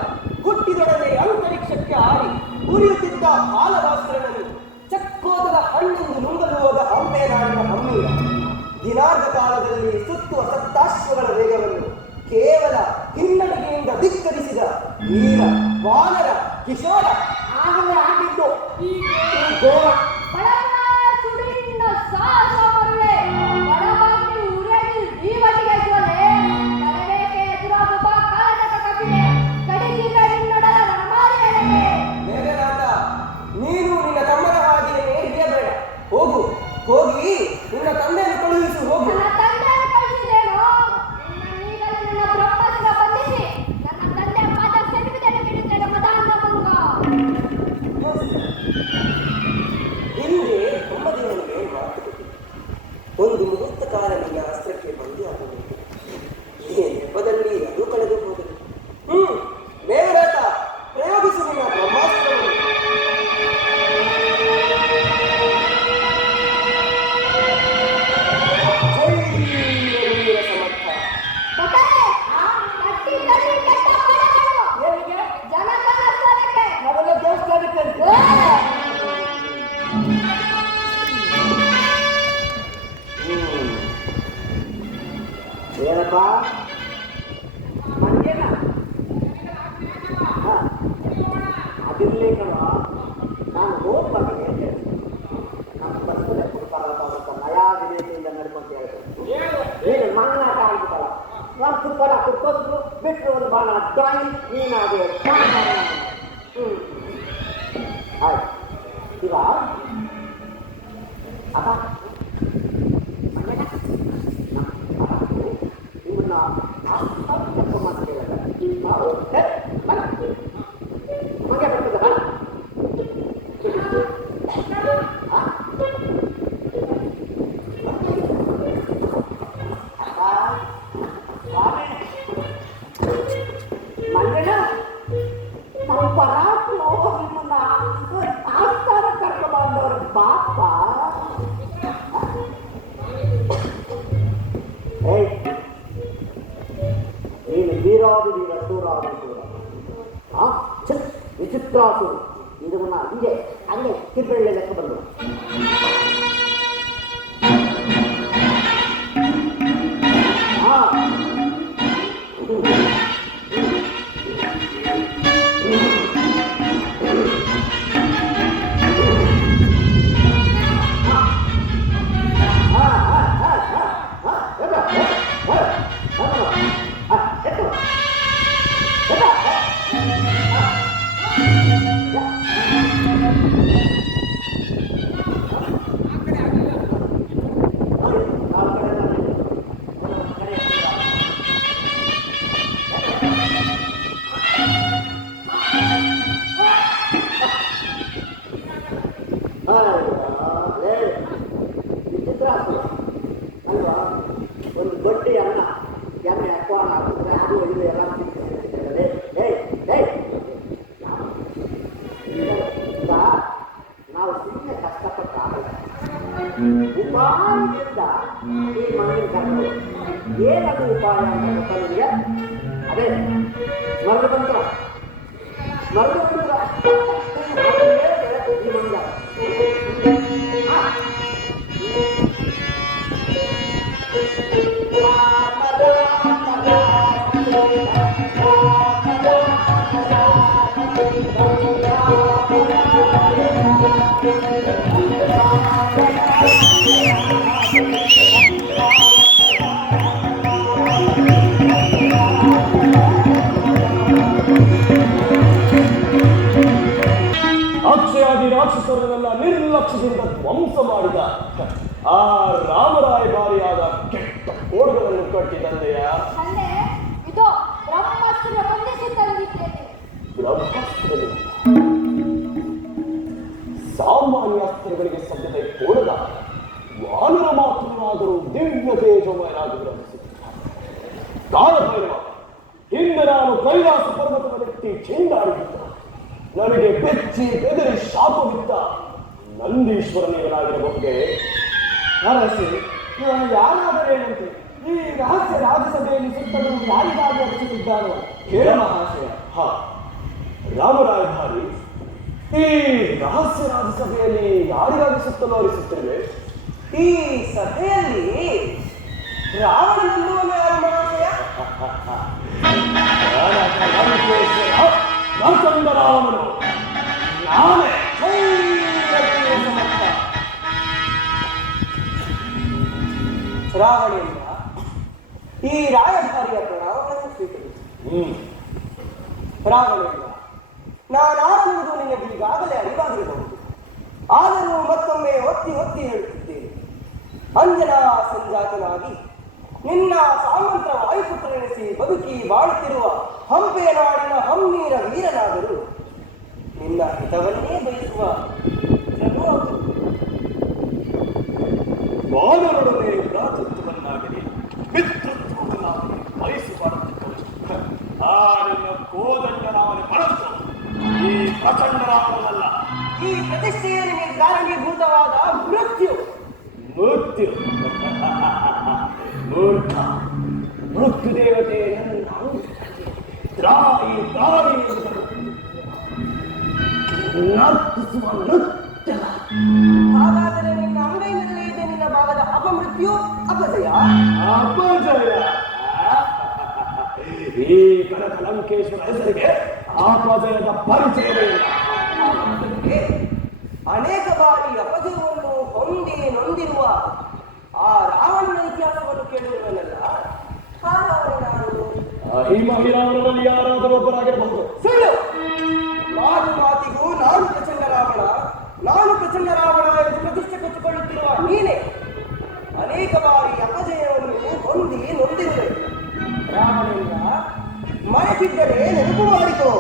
ಹುಟ್ಟಿದೊಡನೆ ಅಂತರಿಕ್ಷಕ್ಕೆ ಹಾರಿ ಉರಿಯುತ್ತಿದ್ದ ಬಾಲಭಾಸ್ಕರನನ್ನು ಚಕ್ಕೋದದ ಹಣ್ಣೆಂದು ನುಂಗಲು ಹೋದ ಹಂಪೆ ನಾಡಿನ ಹಮ್ಮೀರ ದಿನಾರ್ಧ ಕಾಲದಲ್ಲಿ ಸುತ್ತುವ ಸಪ್ತಾಶ್ವಗಳ ವೇಗವನ್ನು ಕೇವಲ ಹಿನ್ನಡಿಗೆಯಿಂದ ಧಿಕ್ಕರಿಸಿದ ವೀರ ವಾನರ ಕಿಶೋರ ಆಗಲೇ ಆಗಿದ್ದು ಈ ಘೋರ ಬಡವನ ಸುಡಿನ ಸಾಹಸ ಬರುವೆ. ಬಡವಾಗಿ ಉರಿಯಲಿ ಜೀವನಿಗೆ ಜ್ವಲೆ. ತಲೆಬೇಕೆ ಎದುರಾಗುವ ಕಾಲದಕ ಕಪಿಲೆ ಕಡಿದಿರ ನಿನ್ನೊಡಲ ರಣಮಾರಿಯಡೆಗೆ. ಮೇಘನಾಥ, ನೀನು ನಿನ್ನ ತಮ್ಮನ ಹಾಗೆಯೇ ಹಿಡಿಯಬೇಡ. ಹೋಗು, ಹೋಗಿ ನಿನ್ನ ತಂದೆಯನ್ನು ಕಳುಹಿಸು. ಹೋಗು. ನನ್ನ ತಂದೆಯನ್ನು ಕಳಿಸಿದೇನೋ? ಈಗಲೇ ನನ್ನ ಬ್ರಹ್ಮದಿಂದ ಬಂಧಿಸಿ ನನ್ನ ತಂದೆ ಪಾದ ಸೆಟುವುದನ್ನು ಬಿಡುತ್ತೇನೆ ಮದಾಂತ ಮಂಗ. ಹಿಂದೆ ಬ್ರಹ್ಮದೇವನಿಗೆ ಮಾತು ಕೊಟ್ಟಿದ್ದೆ. ಒಂದು ಮುಹೂರ್ತ ಕಾಲ ನಿನ್ನ ಅಸ್ತ್ರಕ್ಕೆ ಬಂದು ಆಗಬೇಕು. ಈ ನೆಪದಲ್ಲಿ ಅದು ಕಳೆದು ಹೋಗದು. ಮೇಘನಾಥ, ಪ್ರಯೋಗಿಸು ನಿನ್ನ ಬ್ರಹ್ಮಾಸ್ತ್ರವನ್ನು. ಜೈ ವೀರ ಸಮರ್ಥ. ಕೊಟ್ಟರೆ ಕಟ್ಟಿ ತಳ್ಳಿ ಕೆಟ್ಟ ಪದಗಳು ಏನಿಗೆ ಜನಕನ ಸ್ಥಳಕ್ಕೆ. ನಾವೆಲ್ಲ ದೇವಸ್ಥಾನಕ್ಕೆ ಏನಪ್ಪ ಮಂಗೇನ ಅದಿರಲಿ ಕಣ. ನಾನು ಹೋಗುವಾಗ ಹೇಳ್ತೇನೆ, ನಮ್ಮ ಬರ್ತದೆ ಪರತ ನಯಾ ವಿದೇಶದಿಂದ ನಡ್ಕೊಂತ ಹೇಳ್ತೇನೆ. ಏನು ಮಣ್ಣಾಟ ಆಗ್ಬಿಟ್ಟಲ್ಲ, ನಮ್ಮ ತುಪ್ಪರ ಕುಕ್ಕೋದು ಬಿಟ್ಟರು ಒಂದು ಬಾಣ ಡ್ರಾಯಿ ನೀನಾಗೆ. ಆಯ್ತು ಈಗ ಅಪ್ಪ ನಿಮ್ಮನ್ನ ಮಾತು ಕೇಳಿದ್ರೆ ಮಂಗೆ ಬರ್ತದೆ ಬಾ. ಮಂಗನ ನಮ್ಮ ಪರಾಕು ನಿಮ್ಮನ್ನ ಆಸ್ಥಾನ ಕರ್ಕೊಂಡು ಬಂದವ್ರ ಬಾಪ ಉಪಾಯದಿಂದ ಈ ಮಣ್ಣಿನ ಕರ್ಕೊಂಡು ಏನದು ಉಪಾಯ ಅಂತ ಗೊತ್ತಾ ನಿಮಗೆ? ಅದೇ ಸ್ಮರಣತಂತ್ರ ಸ್ಮರಣತಂತ್ರ ಈ ಮಂಗ ಅಕ್ಷಯಾದಿ ರಾಕ್ಷಸರನ್ನೆಲ್ಲ ನಿರ್ಲಕ್ಷ್ಯದಿಂದ ಧ್ವಂಸ ಮಾಡಿದ ಆ ರಾಮರಾಯ ಬಾರಿಯಾದ ಕೆಟ್ಟ ಕೋಡುಗಳನ್ನು ಕಟ್ಟಿದಂತೆಯ ತಂದೆ ಇದು ಬ್ರಹ್ಮಾಸ್ತ್ರ ಬಂಧಿಸುತ್ತಲಿದ್ದೇನೆ. ಬ್ರಹ್ಮಾಸ್ತ್ರಗಳು ಸಾಮಾನ್ಯ ಅಸ್ತ್ರಗಳಿಗೆ ಸದ್ಯದ ಕೋಡದ ವಾನರ ಮಾತ್ರನಾದರೂ ದಿವ್ಯ ತೇಜೋಮಯನಾಗಿರಲಿಸುತ್ತ ಕಾಲಭೈರವ ಹಿಂದೆ ನಾನು ಕೈಲಾಸ ಪರ್ವತವೆತ್ತಿ ಚೆಂಡಾಡಿದ್ದ ನನಗೆ ಬೆಚ್ಚಿ ಬೆದರಿ ಶಾಪವಿದ್ದ ನಂದೀಶ್ವರನೇನಾಗಿರಬಹುದೇ? ಅರಸಿ ಇವನು ಯಾರಾದರೇನಂತೆ ಈ ರಹಸ್ಯ ರಾಜಸಭೆಯಲ್ಲಿ ಸುತ್ತಲೂ ಯಾರಿಗಾಗಿ ರಚಿಸಿದ್ದಾನೋ ಕೇಳ ಮಹಾಶಯ. ಹ, ರಾಮರಾಯ ಭಾರಿ ಈ ರಹಸ್ಯ ರಾಜಸಭೆಯಲ್ಲಿ ಯಾರಿಗಾಗಿ ಸುತ್ತಲೂ ಹರಿಸುತ್ತಿರುವೆ? ಈ ಸಭೆಯಲ್ಲಿ ರಾವಣನನ್ನು ಯಾರು ಮಹಾಶಯ? ರಾಮನು ನಾನೇ ಸಮರ್ಥ. ರಾವಣೇಂದ್ರ ಈ ರಾಯಭಾರಿಯ ಪ್ರಣಾಮಗಳನ್ನು ಸ್ವೀಕರಿಸಿ. ರಾವಣೇಂದ್ರ, ನಾನಾರೆಂಬುದು ನಿನಗೆ ಈಗಾಗಲೇ ಅರಿವಾಗಿರಬಹುದು. ಆದರೂ ಮತ್ತೊಮ್ಮೆ ಒತ್ತಿ ಒತ್ತಿ ಹೇಳುತ್ತಿದ್ದೇನೆ. ಅಂಜನಾ ಸಂಜಾತನಾಗಿ ನಿನ್ನ ಸಾಮಂತ ವಾಯುಪುತ್ರನೆನಿಸಿ ಬದುಕಿ ಬಾಳುತ್ತಿರುವ ಹಂಪೆಯ ನಾಡಿನ ಹಮ್ಮೀರ ವೀರನಾದರೂ ನಿನ್ನ ಹಿತವನ್ನೇ ಬಯಸುವ ವಾನರೊಡನೆ ಭ್ರಾತೃತ್ವವನ್ನಾಗಲಿ ಮಿತ್ರತ್ವವನ್ನಾಗಲಿ ಬಯಸಬಾರದು. ಆ ನಿನ್ನ ಕೋದಂಡರಾಮನ ಬಳಸು, ಈ ಪ್ರಚಂಡರಾಮನಲ್ಲ. ಈ ಪ್ರತಿಷ್ಠೆಯ ನಿಮಗೆ ಕಾರಣೀಭೂತವಾದ ಮೃತ್ಯು ಮೃತ್ಯು ಮೂರ್ಖ ಮೃತ್ಯು ದೇವತೆ ನನ್ನ ತ್ರಾಯಿ ತ್ರಾಯಿ ನರ್ತಿಸುವ ನೃತ್ಯ. ಹಾಗಾದರೆ ನಿನ್ನ ಅಂಗೈನಲ್ಲೇ ಇದೆ ನಿನ್ನ ಭಾಗದ ಅಪಮೃತ್ಯು ಅಪಜಯ. ಅಪಜಯ ಈ ಕನಕ ಲಂಕೇಶ್ವರ ಹೆಸರಿಗೆ ಅಪಜಯದ ಪರಿಚಯವೇ ಇಲ್ಲ. ಅನೇಕ ಬಾರಿ ಅಪಜಯವನ್ನು ಹೊಂದಿ ನೊಂದಿರುವ ಆ ರಾವಣನ ಇತಿಹಾಸವನ್ನು ಕೇಳಿರುವನಲ್ಲ, ಹಾಗಾದರೆ ನಾನು ಈ ಮಹಿರಾವಣದಲ್ಲಿ ಯಾರಾದರೂ ಒಬ್ಬರಾಗಿರಬಹುದು. ಸುಳ್ಳು. ಮಾತು ಮಾತಿಗೂ ನಾನು ಪ್ರಚಂಡ ರಾವಣ, ನಾನು ಪ್ರಚಂಡ ರಾವಣ ಎಂದು ಪ್ರತಿಷ್ಠೆ ಕೊಟ್ಟುಕೊಳ್ಳುತ್ತಿರುವ ನೀನೆ ಅನೇಕ ಬಾರಿ ಅಪಜಯವನ್ನು ಹೊಂದಿ ನೊಂದಿರುವೆ. ರಾವಣನಿಂದ ಮರೆತಿದ್ದರೆ ನೆನಪು ಮಾಡಿಕೋ.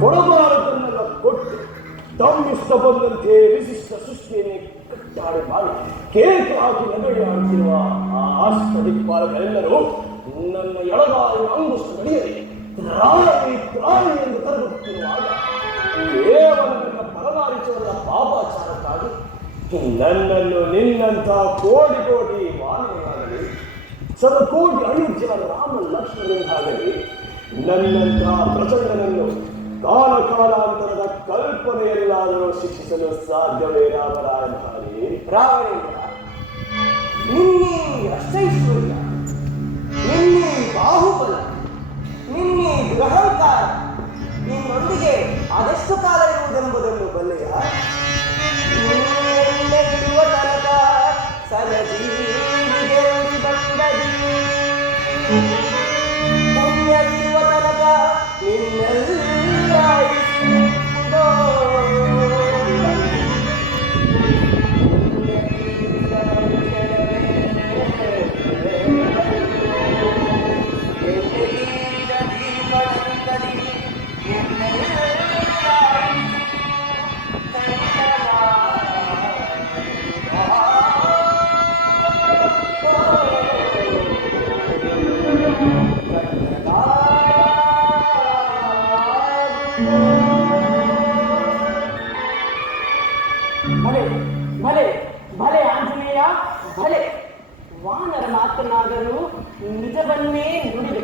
ಕೊಡಬಾರದನ್ನೆಲ್ಲ ಕೊಟ್ಟು ತಮ್ಮಿಷ್ಟ ಬಂದಂತೆ ವಿಶಿಷ್ಟ ಸೃಷ್ಟಿಯನ್ನೇ ಕಟ್ಟಾಡಿ ಮಾಡಿ ಕೇಕ್ ಹಾಕಿ ನಗಡಿ ಆಡುತ್ತಿರುವ ಆ ಅಷ್ಟ ದಿಕ್ಪಾಲಗಳೆಲ್ಲರೂ ನನ್ನ ಎಳಗಾಲಿನ ಅಂಗುಷ್ಟ ನಡೆಯದೆ ತ್ರಾಯಿ ತ್ರಾಯಿ ಎಂದು ಕರೆದುತ್ತಿರುವಾಗ ಕೇವಲ ನನ್ನ ಪರಮಾರಿಸುವ ಪಾಪಾಚಾರಕ್ಕಾಗಿ ನನ್ನನ್ನು ನಿನ್ನಂಥ ಕೋಟಿ ಕೋಟಿ ಮಾನವನಾಗಲಿ ಶತಕೋಟಿ ಅಯೋಧ್ಯರ ರಾಮ ಲಕ್ಷ್ಮಣರಿಂದಾಗಲಿ ನನ್ನಂಥ ಪ್ರಚಂಡನನ್ನು ಕಾಲ ಕಾಲಾಂತರದ ಕಲ್ಪನೆಯಲ್ಲಾದರೂ ಶಿಕ್ಷಿಸಲು ಸಾಧ್ಯವೇ ರಾಮರಾಯಭಾರಿ? ರಾವಣೇಂದ್ರ, ನಿನ್ನೆ ಅಷ್ಟೈಶ್ವರ್ಯ, ನಿನ್ನೆ ಬಾಹುಬಲ, ನಿನ್ನೆ ದುರಹಂಕಾರ ನಿನ್ನೊಂದಿಗೆ ಅದೆಷ್ಟು ಕಾಲ ಇರುವುದೆಂಬುದನ್ನು ಬಲ್ಲೆಯ? ನಿನ್ನೆಲ್ಲಿರುವ ತನಕ ಸಲಜೀವಿಗೆ ಉಳಿ ಬಂದದಿ, ಪುಣ್ಯವಿರುವ ತನಕ ನಿನ್ನೆಲ್ಲ ಇರುವುದೋ. ಭಲೆ ಭಲೆ ಭಲೆ ಆಂಜನೇಯ ಭಲೆ. ವಾನರ ಮಾತನಾದರೂ ನಿಜವನ್ನೇ ನುಡಿದೆ.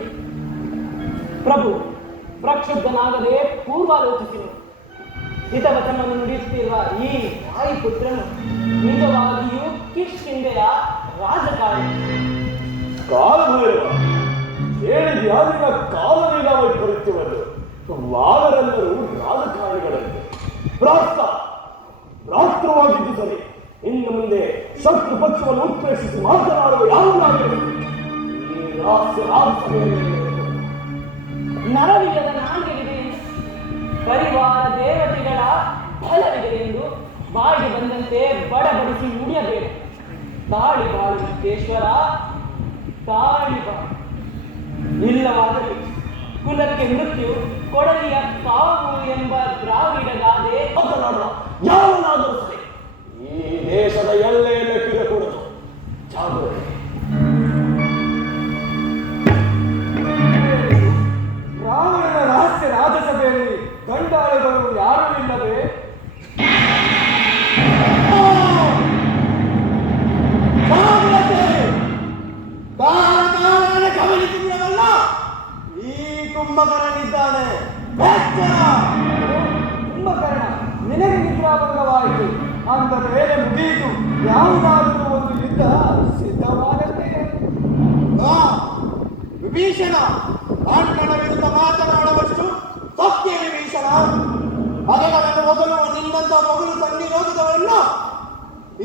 ಪ್ರಭು ಪ್ರಕ್ಷುಬ್ಧನಾಗದೆ ಪೂರ್ವಾಲೋಚಿಸಿನು. ಹಿತವಚನವನ್ನು ನುಡಿಯುತ್ತಿರುವ ಈ ವಾಯುಪುತ್ರನು ನಿಜವಾಗಿಯೂ ಕಿಷ್ಕಿಂಧೆಯ ರಾಜಕಾರಣ. ಕಾಲಭೈರವ ಹೇಳಿದ್ಯಾ ನಿನ್ನ ಕಾಲವೀನ ವೈಪರೀತ್ಯವನ್ನು? ವಾನರೆಲ್ಲರೂ ರಾಜಕಾರಣಿಗಳಂತೆ ರಾಷ್ಟ್ರವಾಗಿದ್ದು ಸರಿ. ಇನ್ನು ಮುಂದೆ ಶತ್ರು ಪಕ್ಷವನ್ನು ಉತ್ಪ್ರೇಷಿಸಿ ಮಾತನಾಡುವ ಯಾವುದಾದರೂ ಈ ನರವಿಲ್ಲದ ನಾಣ್ಯವಿದೆ ಎಂದು, ಪರಿವಾರ ದೇವತೆಗಳ ಫಲವಿದೆ ಎಂದು ಬಾಯಿಗೆ ಬಂದಂತೆ ಬಡಬಡಿಸಿ ನುಡಿಯಬೇಕು. ತಾಳಿ ಬಾಳು ವಿಶ್ವೇಶ್ವರ, ತಾಳಿ ಬಾಳು. ಇಲ್ಲವಾದರೆ ಕುಲಕ್ಕೆ ಮೃತ್ಯು, ಕೊಡಲಿಯ ಕಾವು ಎಂಬ ದ್ರಾವಿಡ ಗಾದೆ ಮಾತನಾಡುವ ಯಾವನಾದರೂ ಸರಿ ಈ ದೇಶದ ಎಲ್ಲೆಯನ್ನು ಕಿರಕೂಡದು. ಜಾಗೃತಿ. ರಾವಣನ ರಹಸ್ಯ ರಾಜಸಭೆಯಲ್ಲಿ ಗಂಡಾಳಿಗಳು ಯಾರೂ ಇಲ್ಲವೇ? ಗಮನಿಸಿದವಲ್ಲ, ಈ ಕುಂಭಕರ್ಣನಿದ್ದಾನೆ. ಕುಂಭಕರ್ಣ, ನಿನಗೆ ನಿದ್ರಾಭಂಗವಾಯಿತು ಅಂದ ಮೇಲೆ ಮುಗಿಯಿತು. ಯಾವುದಾದರೂ ಒಂದು ಯುದ್ಧ ಸಿದ್ಧವಾಗತ್ತೆ. ವಿಭೀಷಣ, ಅಣ್ಣನ ವಿರುದ್ಧ ಮಾತನಾಡುವಷ್ಟು ಸತ್ಯ ವಿಭೀಷಣ. ಅದನ್ನು ಮೊದಲು ನಿನ್ನಂತ ಮೊದಲು ತಂದಿರೋದವರನ್ನ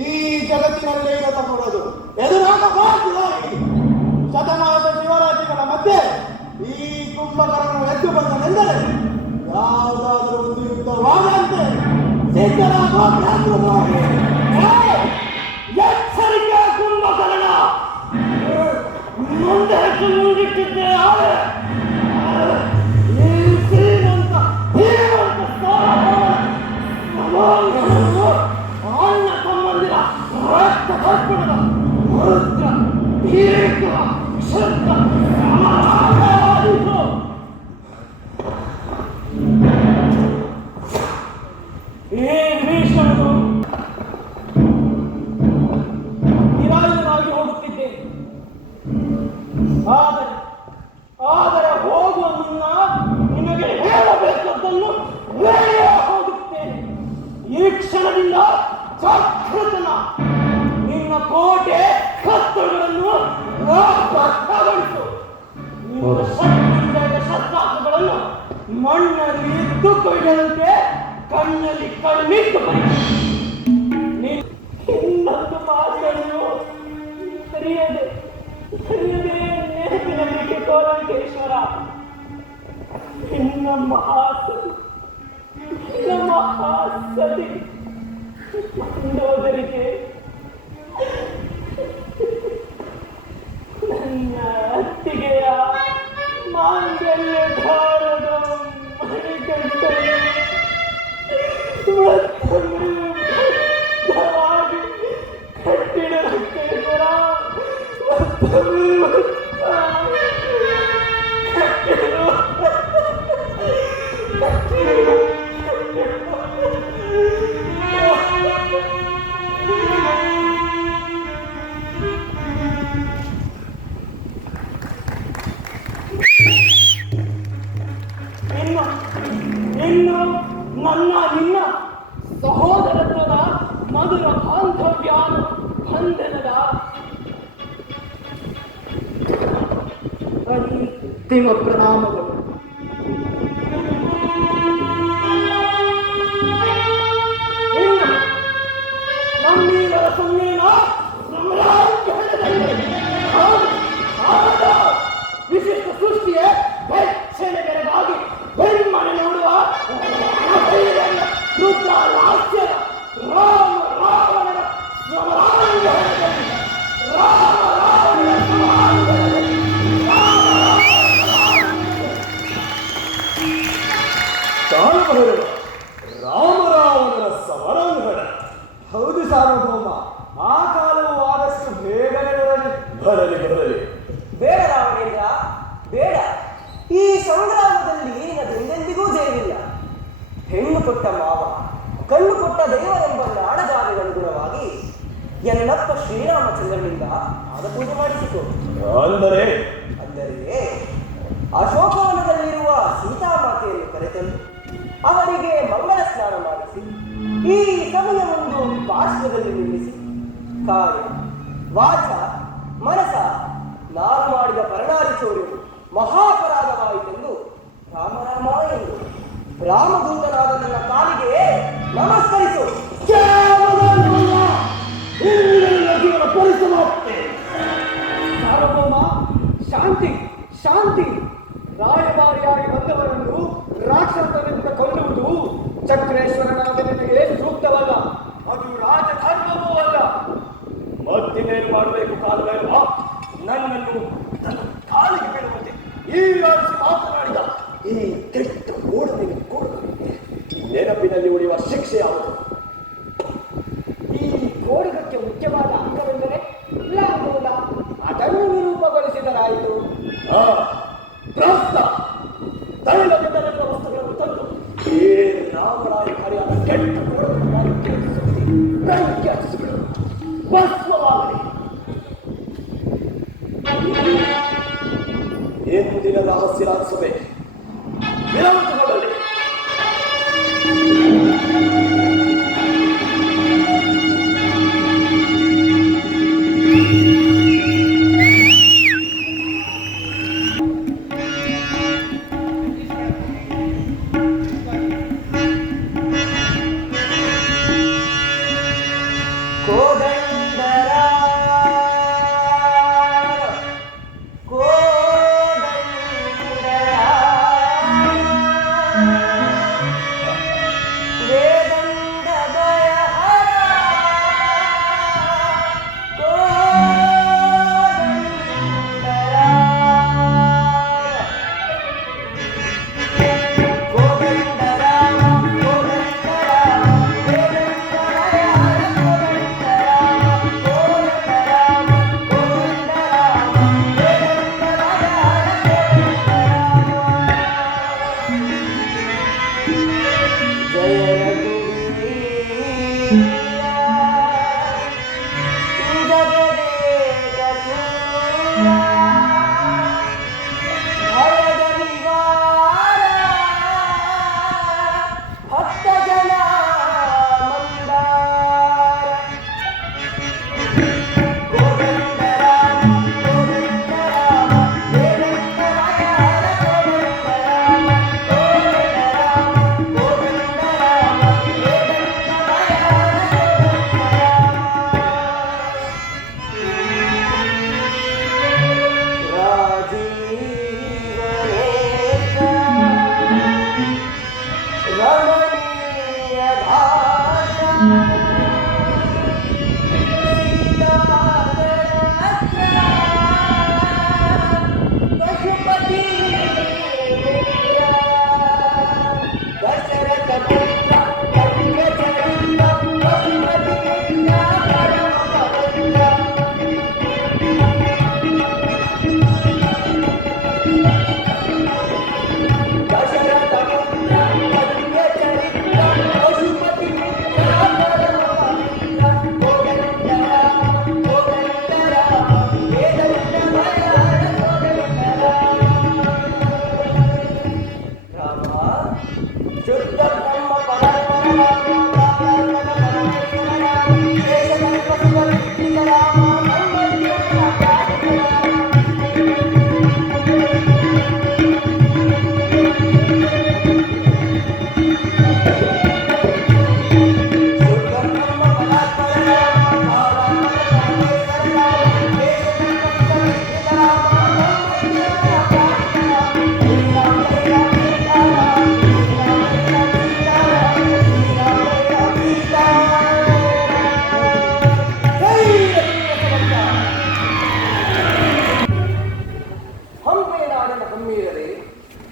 ಈ ಜಗತ್ತಿನಲ್ಲೇ ಇರತಕ್ಕೂಡದು. ಎದುರಾಗಬಾರದು. ಶತಮಾನದ ಶಿವರಾತ್ರಿಗಳ ಮಧ್ಯೆ ಈ ಕುಂಭಕರ್ಣನು ಎದ್ದು ಬಂದನೆಂದರೆ ಯಾವುದಾದರೂ ಒಂದು ಯುದ್ಧವಾದಂತೆ ಸಿದ್ಧರಾಗುವ ಪ್ರಯತ್ನ. ಎಚ್ಚರಿಕೆ ಕುಂಭಕರ್ಣ, ಮುಂದೆ ಮುಂದಿಟ್ಟಿದ್ದೆ ಆಳೆ ಈ ಶ್ರೀಮಂತ ಅಣ್ಣ ತಮ್ಮಂದಿರ ರಕ್ತ ಕರ್ಪಣದ ವೃತ್ರ ದೀರ್ಘ ಶುದ್ಧ ಸಮಾಧಾನಿತು. ಈ ಭೀಷಣನು ನಿರಾಳನಾಗಿ ಹೋಗುತ್ತಿದ್ದೇನೆ. ಆದರೆ ಹೋಗುವ ಮುನ್ನ ನಿಮಗೆ ಹೇಳಬೇಕದ್ದನ್ನು ಹೇಳೇ ಹೋಗುತ್ತೇನೆ. ಈ ಕ್ಷಣದಿಂದ ಜಾಗೃತನ. ನಿನ್ನ ಕೋಟೆ ಕತ್ತುಗಳನ್ನು ಭದ್ರಗೊಳಿಸು. ನಿನ್ನ ಶಕ್ತಿಯಿಂದ ಶಸ್ತ್ರಾಸ್ತ್ರಗಳನ್ನು ಮಣ್ಣಲ್ಲಿ ತುಕ್ಕಿಡದಂತೆ ಕಣ್ಣಲ್ಲಿ ಕಣ್ಣಿಟ್ಟು ಇನ್ನೊಂದು ಮಾತನ್ನು ಸರಿಯದೆ ನೆನಪಿನಲ್ಲಿಗೆ ಕೋಲಂಕೇಶ್ವರ. ನಮ್ಮ ಮಹಾಸತಿ ಮಂಡೋದರಿಗೆ ನನ್ನ ಅತ್ತಿಗೆಯ ಮಾಂಗಲ್ಯ ಧಾರದ ಮಣಿಕಟ್ಟೆ ಇನ್ನು ನನ್ನ ನಿನ್ನ ಸಹೋದರತ್ವದ ಮಧುರ ಬಾಂಧವ್ಯ ಬಂಧನದ ಅಂತಿಮ ಪ್ರಣಾಮಗಳು. ಇನ್ನು ನಮ್ಮೀಗರ ಸಮ್ಮೇಳ ವಿಶಿಷ್ಟ ಸೃಷ್ಟಿಯ ಬೆಚ್ಚನೆಗೆರೆಗಾಗಿ ಬೆಣ್ಮನೆ ನೋಡುವ ರುದ್ರ ಲಾಸ್ಯದ ರಾಮ ರಾವಣನ ಸಮರಾಂಗಣದಲ್ಲಿ ರಾಮ ರಾವಣನ ಸಮರಾಂಗಣದಲ್ಲಿ ರಾಮರಾವಣನ ಸಮರಾಂಗಣ. ಹೌದು ಸಾರ್ವಭೌಮ, ಆ ಕಾಲವು ಆದಷ್ಟು ಬೇಗನೆ ಬರಲಿ ಬರಲಿ. ಬೇಡ ರಾವಣೇಂದ್ರ, ಬೇಡ. ಈ ಸಂಗ್ರಾಮದಲ್ಲಿ ನಿನಗೆಂದೆಂದಿಗೂ ಜಯವಿಲ್ಲ. ಹೆಣ್ಣು ಕೊಟ್ಟ ಮಾವ, ಕಣ್ಣು ಕೊಟ್ಟ ದೈವ ಎಂಬ ನಾಡಗಾರಿಗನುಗುಣವಾಗಿ ಎನ್ನಪ್ಪ ಶ್ರೀರಾಮಚಂದ್ರನಿಂದ ಪಾದ ಪೂಜೆ ಮಾಡಿಸಿತು. ಅಂದರೆ ಅಶೋಕವನದಲ್ಲಿರುವ ಸೀತಾಮಾತೆಯನ್ನು ಕರೆತಂದು ಅವರಿಗೆ ಮಂಗಳ ಸ್ನಾನ ಮಾಡಿಸಿ ಈ ಸಭೆಯ ಒಂದು ಪಾರ್ಶ್ವದಲ್ಲಿ ನಿಲ್ಲಿಸಿ ಕಾಯ ವಾಚ ಮನಸ ನಾನು ಮಾಡಿದ ಪರನಾರಿ ಚೌರ್ಯವು ಮಹಾಪರಾಧವಾಯಿತೆಂದು ರಾಮರಾಮ ಎಂದು ರಾಮದೂತನಾದ ನನ್ನ ಕಾಲಿಗೆ ನಮಸ್ಕರಿಸು. ಸಾರ್ವಭೌಮ, ಶಾಂತಿ ಶಾಂತಿ. ರಾಯಭಾರಿಯಾಗಿ ಬಂದವರನ್ನು ರಾಕ್ಷಸನಿಂದ ಕೊಲ್ಲುವುದು ಚಕ್ರೇಶ್ವರನಾದ ನಿನಗೆ ಸೂಕ್ತವಲ್ಲ. ಅದು ರಾಜಧರ್ಮವೂ ಅಲ್ಲ. ಮತ್ತಿನ್ನೇನು ಮಾಡಬೇಕು ಕಾಲವೇವ? ನನ್ನನ್ನು ನನ್ನ ಕಾಲಿಗೆ ಬೀಳುವಂತೆ ಈ ರಾಜ ಮಾತನಾಡಿದ ಈ ಕೆಟ್ಟ ಕೂಡಲಿಗೆ ನೆನಪಿನಲ್ಲಿ ಉಳಿಯುವ ಶಿಕ್ಷೆ ಯಾವುದು? ಈ ಕೋಡಿಗಕ್ಕೆ ಮುಖ್ಯವಾದ ಅಂಗವೆಂದರೆ ಲಾಂಗೂಲ. ಅದನ್ನು ನಿರೂಪಗೊಳಿಸಿದರಾಯಿತು. ತೈಲದಿಂದ ನನ್ನ ವಸ್ತುಗಳನ್ನು ತಂದು ಈ ರಾಮರಾಯಕಾರಿಯಾದ ಕೆಟ್ಟ ಕೋಡನ್ನು ಬೆಂಕಿ ಹಚ್ಚಿಸಿಬಿಡು, ಭಸ್ಮವಾಗಲಿ. ಎಂದಿನ ರಹಸ್ಯ ರಾಜ್ಯಸಭೆ ವಿರಮಿತಗೊಳ್ಳಲಿ. ಕಮ್ಮಿರದೆ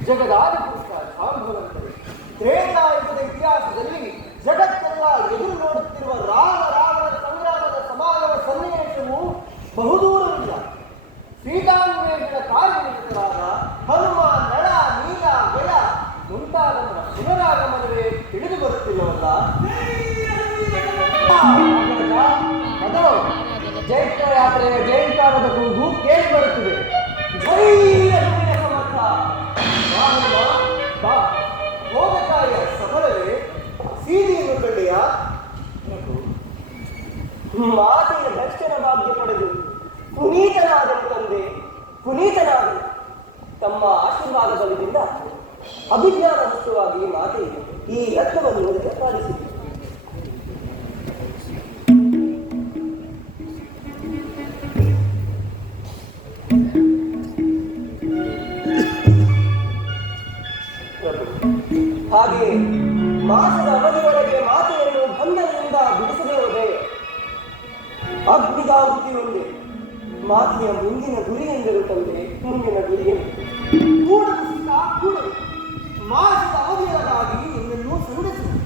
ಜಗದಾದಿಪುರುಷ ಜಾಂಬವಂತರು ತ್ರೇತಾಯುಗದ ಇತಿಹಾಸದಲ್ಲಿ ಜಗತ್ತೆಲ್ಲ ಎದುರು ನೋಡುತ್ತಿರುವ ರಾವಣರ ಸಂಗ್ರಾಮದ ಸಮಾಗಮ ಸನ್ನಿವೇಶವು ಬಹುದೂರವಿಲ್ಲ. ಸೀತಾನ್ವೇಷಣ ಕಾರ್ಯನಿರತರಾದ ಹನುಮ, ನಳ, ನೀಲ, ಗೆಳ ಮುಂತಾದವರ ಪುನರಾಗಮನವೇ ತಿಳಿದು ಬರುತ್ತಿಲ್ಲವಲ್ಲ. ಅದು ಜೈತ್ರ ಯಾತ್ರೆಯ ಜಯಂಕಾರದ ಕೂಗು ಕೇಳಿ ಬರುತ್ತಿದೆ. ಹೋಗಕಾಯ ಸಫಲವೇ ಸೀದಿಯನ್ನು ಕಂಡೆಯ ಮಾತೆಯ ದರ್ಶನ ಭಾಗ್ಯ ಪಡೆದು ಪುನೀತನಾದನು ತಂದೆ, ಪುನೀತನಾದನು. ತಮ್ಮ ಆಶೀರ್ವಾದ ಬಲದಿಂದ ಅಭಿಜ್ಞಾನ ಮುಖ್ಯವಾಗಿ ಮಾತೆ ಈ ರತ್ನವನ್ನು ವ್ಯಕ್ತಪಡಿಸಿದೆ. ಹಾಗೆಯೇ ಮಾಸದ ಅವಧಿಯೊಳಗೆ ಮಾತೆಯನ್ನು ಬಂಧನದಿಂದ ಬಿಡಿಸದೆ ಹೋದೆ ಅಗ್ನಿಗಾಹುತಿ ಒಂದೇ ಮಾತೆಯ ಮುಂದಿನ ಗುರಿಯೆಂದರು ತಂದೆ, ಮುಂದಿನ ಗುರಿ ಕೂಡಲು ಸೀತಾ ಕೂಡಲು ಮಾಸದ ಅವಧಿಯೊಳಗಾಗಿ ನಿನ್ನನ್ನು ಸಂಧಿಸಿದೆ.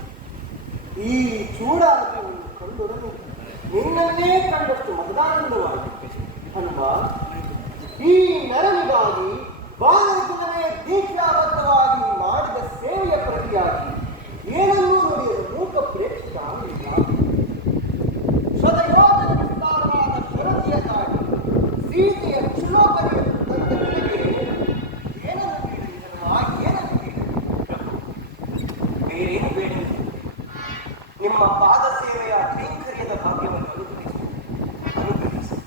ಈ ಚೂಡಾಟವನ್ನು ಕಂಡೊಡನೆ ನಿನ್ನನ್ನೇ ಕಂಡಷ್ಟು ಮತದಾನಂದವಾಗಿದೆ. ಹನುಮ, ಈ ನರನಿಗಾಗಿ ಬಾಲಕನೇ ದೀಕ್ಷಾಬದ್ಧವಾಗಿ ಮಾಡಿದ ಸೇವೆಯ ಪ್ರತಿಯಾಗಿ ಏನನ್ನೂ ನುಡಿಯಲು ಮೂಕ ಪ್ರೇಕ್ಷಕ ಇಲ್ಲ. ಶತಯೋಜನ ವಿಸ್ತಾರವಾದ ಶರತಿಯ ತಾಯಿ ಸೀತೆಯ ಶ್ಲೋಕಗಳನ್ನು ತಂದ ನಿನಗೆ ಏನನ್ನು ಏನನ್ನು ಬೇರೇನು ಬೇಡ. ನಿಮ್ಮ ಪಾದ ಸೇವೆಯ ಕೈಂಕರ್ಯದ ಭಾಗ್ಯವನ್ನು ಅನುಗ್ರಹಿಸಿ.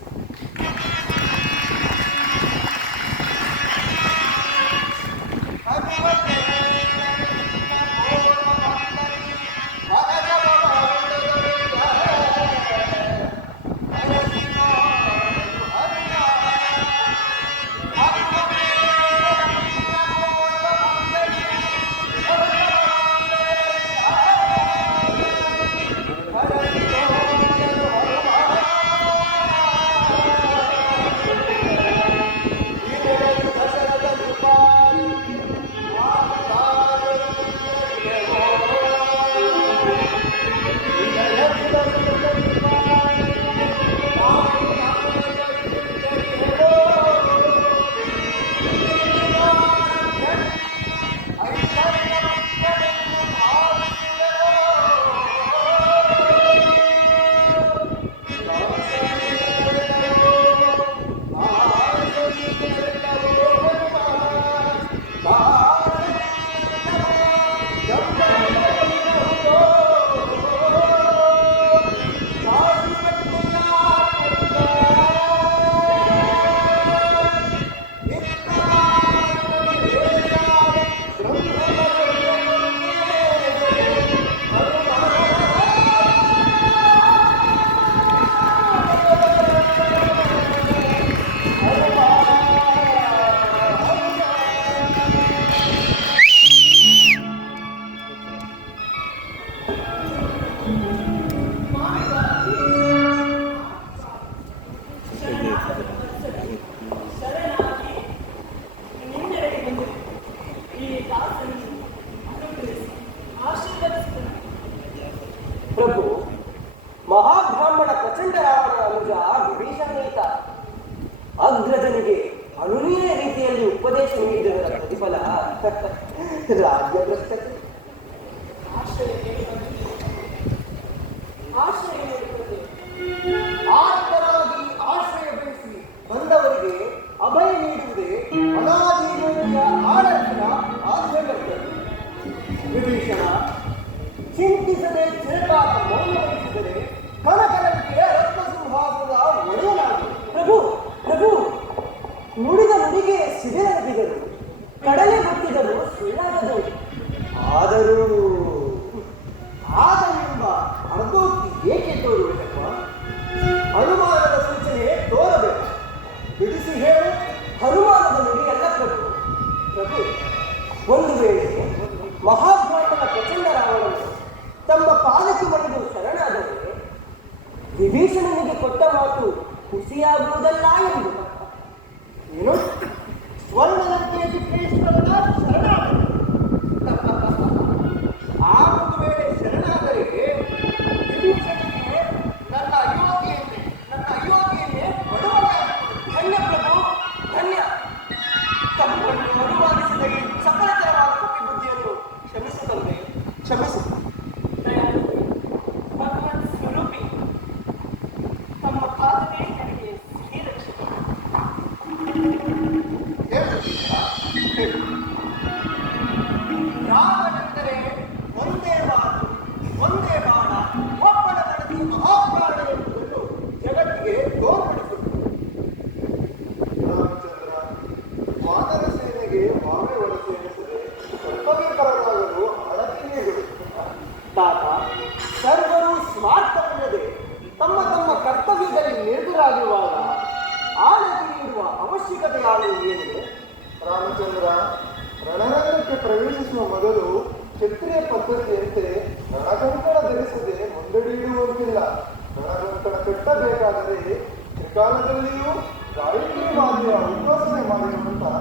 ಪ್ರಭು, ಮಹಾಬ್ರಾಹ್ಮಣ ಪ್ರಚಂಡ ರಾವಣನ ಅನುಜ ವಿಭೀಷಣೇತ ಅಗ್ರಜನಿಗೆ ಅನುನೀಯ ರೀತಿಯಲ್ಲಿ ಉಪದೇಶ ನೀಡಿದವರ ಪ್ರತಿಫಲ ರಾಜ್ಯ ಭ್ರಷ್ಟತೆ. ಆತ್ಮರಾಗಿ ಆಶ್ರಯ ಬಯಸಿ ಬಂದವರಿಗೆ ಅಭಯ ನೀಡುವುದೇ ಅನಾದಿಯ ಆಡಳಿತದ ಆದ್ಯಕರ್ತವ್ಯ. ವಿಭೀಷಣ ಚಿಂತಿಸದೆ ಚಿರಕಾಲ ಮೌನ ವಹಿಸಿದರೆ ಕನಕನಂತೆ ರತ್ನ ಸಿಂಹಾಸನದ ಒಡೆಯಲಾಗಿದೆ. ಪ್ರಭು ಪ್ರಭು, ನುಡಿದ ನುಡಿಗೆ ಸಿಡಿಲದಿದರು, ಕಡಲೆ ಹುಟ್ಟಿದರು ಸುಳ್ಳಾಗದು. ಆದರೂ ಆದನೆಂಬ ಅರ್ಧೋಕ್ತಿ ಏಕೆ ತೋರುವುದಪ್ಪ? ಅನುಮಾನದ ಸೂಚನೆ ತೋರಬೇಕು. ಬಿಡಿಸಿ ಹೇಳು. ಹನುಮಾನದ ನುಡಿ ಅಲ್ಲ ಪ್ರಭು. ಪ್ರಭು, ಒಂದು ವೇಳೆ ಮಹಾಬ್ರಾಹ್ಮಣ ಪ್ರಚಂಡ ರಾವಣನು ತಮ್ಮ ಪಾದಕ್ಕೆ ಮಣಿದು ಶರಣಾದರೆ ವಿಭೀಷಣನಿಗೆ ಕೊಟ್ಟ ಮಾತು ಹುಸಿಯಾಗುವುದಲ್ಲ ಎಂದು. ಏನು ವರ್ಣಲಂಕೆಯಲ್ಲಿ ಕೇಳಿಸಿಕೊಂಡ ಶರಣಾಗತಿ. ಆ ಒಂದು ವೇಳೆ ಶರಣಾಗರಿಗೆ ವಿಭೀಷಣನಿಗೆ ನನ್ನ ಅಯೋಗ್ಯೆಯನ್ನೇ ಧನ್ಯ ಪ್ರಭು ಧನ್ಯ. ತಮ್ಮನ್ನು ಅನುವಾದಿಸಿದ ಈ ಸಫಲತರವಾದ ಕಪಿ ಬುದ್ಧಿಯನ್ನು ಕ್ಷಮಿಸು ತಂದೆ, ಕ್ಷಮಿಸು. ಭಗವತ್ ಸ್ವರೂಪಿ ತಮ್ಮ ಪಾದವೇ ನನಗೆ ಸಿಹಿ ರಕ್ಷಣೆ. ರಾಮನೆಂದರೆ ಒಂದೇ ಮಾತು, ಒಂದೇ ಬಾಣ, ಒಬ್ಬನ ನಡೆದು ಮಹಾಪ್ರಾಣ ಎಂಬುದನ್ನು ಜಗತ್ತಿಗೆ ತೋರ್ಪಡಿಸುತ್ತದೆ. ರಾಮಚಂದ್ರ, ವಾನರ ಸೇನೆಗೆ ವಾಮೆ ಒಳಸೆ ಎನಿಸದೆ ಕರ್ತವ್ಯಪರರಾಗಲು ಅಳತೆ ನೀಡು. ತಾತ, ಸರ್ವರು ಸ್ವಾರ್ಥವಿಲ್ಲದೆ ತಮ್ಮ ತಮ್ಮ ಕರ್ತವ್ಯದಲ್ಲಿ ನಿರತರಾಗಿರುವಾಗ ಆಳತೆ ನೀಡುವ ಅವಶ್ಯಕತೆ ಯಾವುದು ಏನಿದೆ? ರಾಮಚಂದ್ರ, ರಣರಂಗಕ್ಕೆ ಪ್ರವೇಶಿಸುವ ಮೊದಲು ಕ್ಷತ್ರಿಯ ಪದ್ಧತಿಯಂತೆ ರಣಕಂಕಣ ಧರಿಸದೆ ಮುಂದಡಿಯಿಡುವಂತಿಲ್ಲ. ರಣಕಂಕಣ ಕಟ್ಟಬೇಕಾದರೆ ತ್ರಿಕಾಲದಲ್ಲಿಯೂ ಗಾಯತ್ರಿ ವಾದ್ಯ ಉದ್ವಾಸನೆ ಮಾಡಿರುವಂತಹ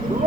ಧ್ರುವ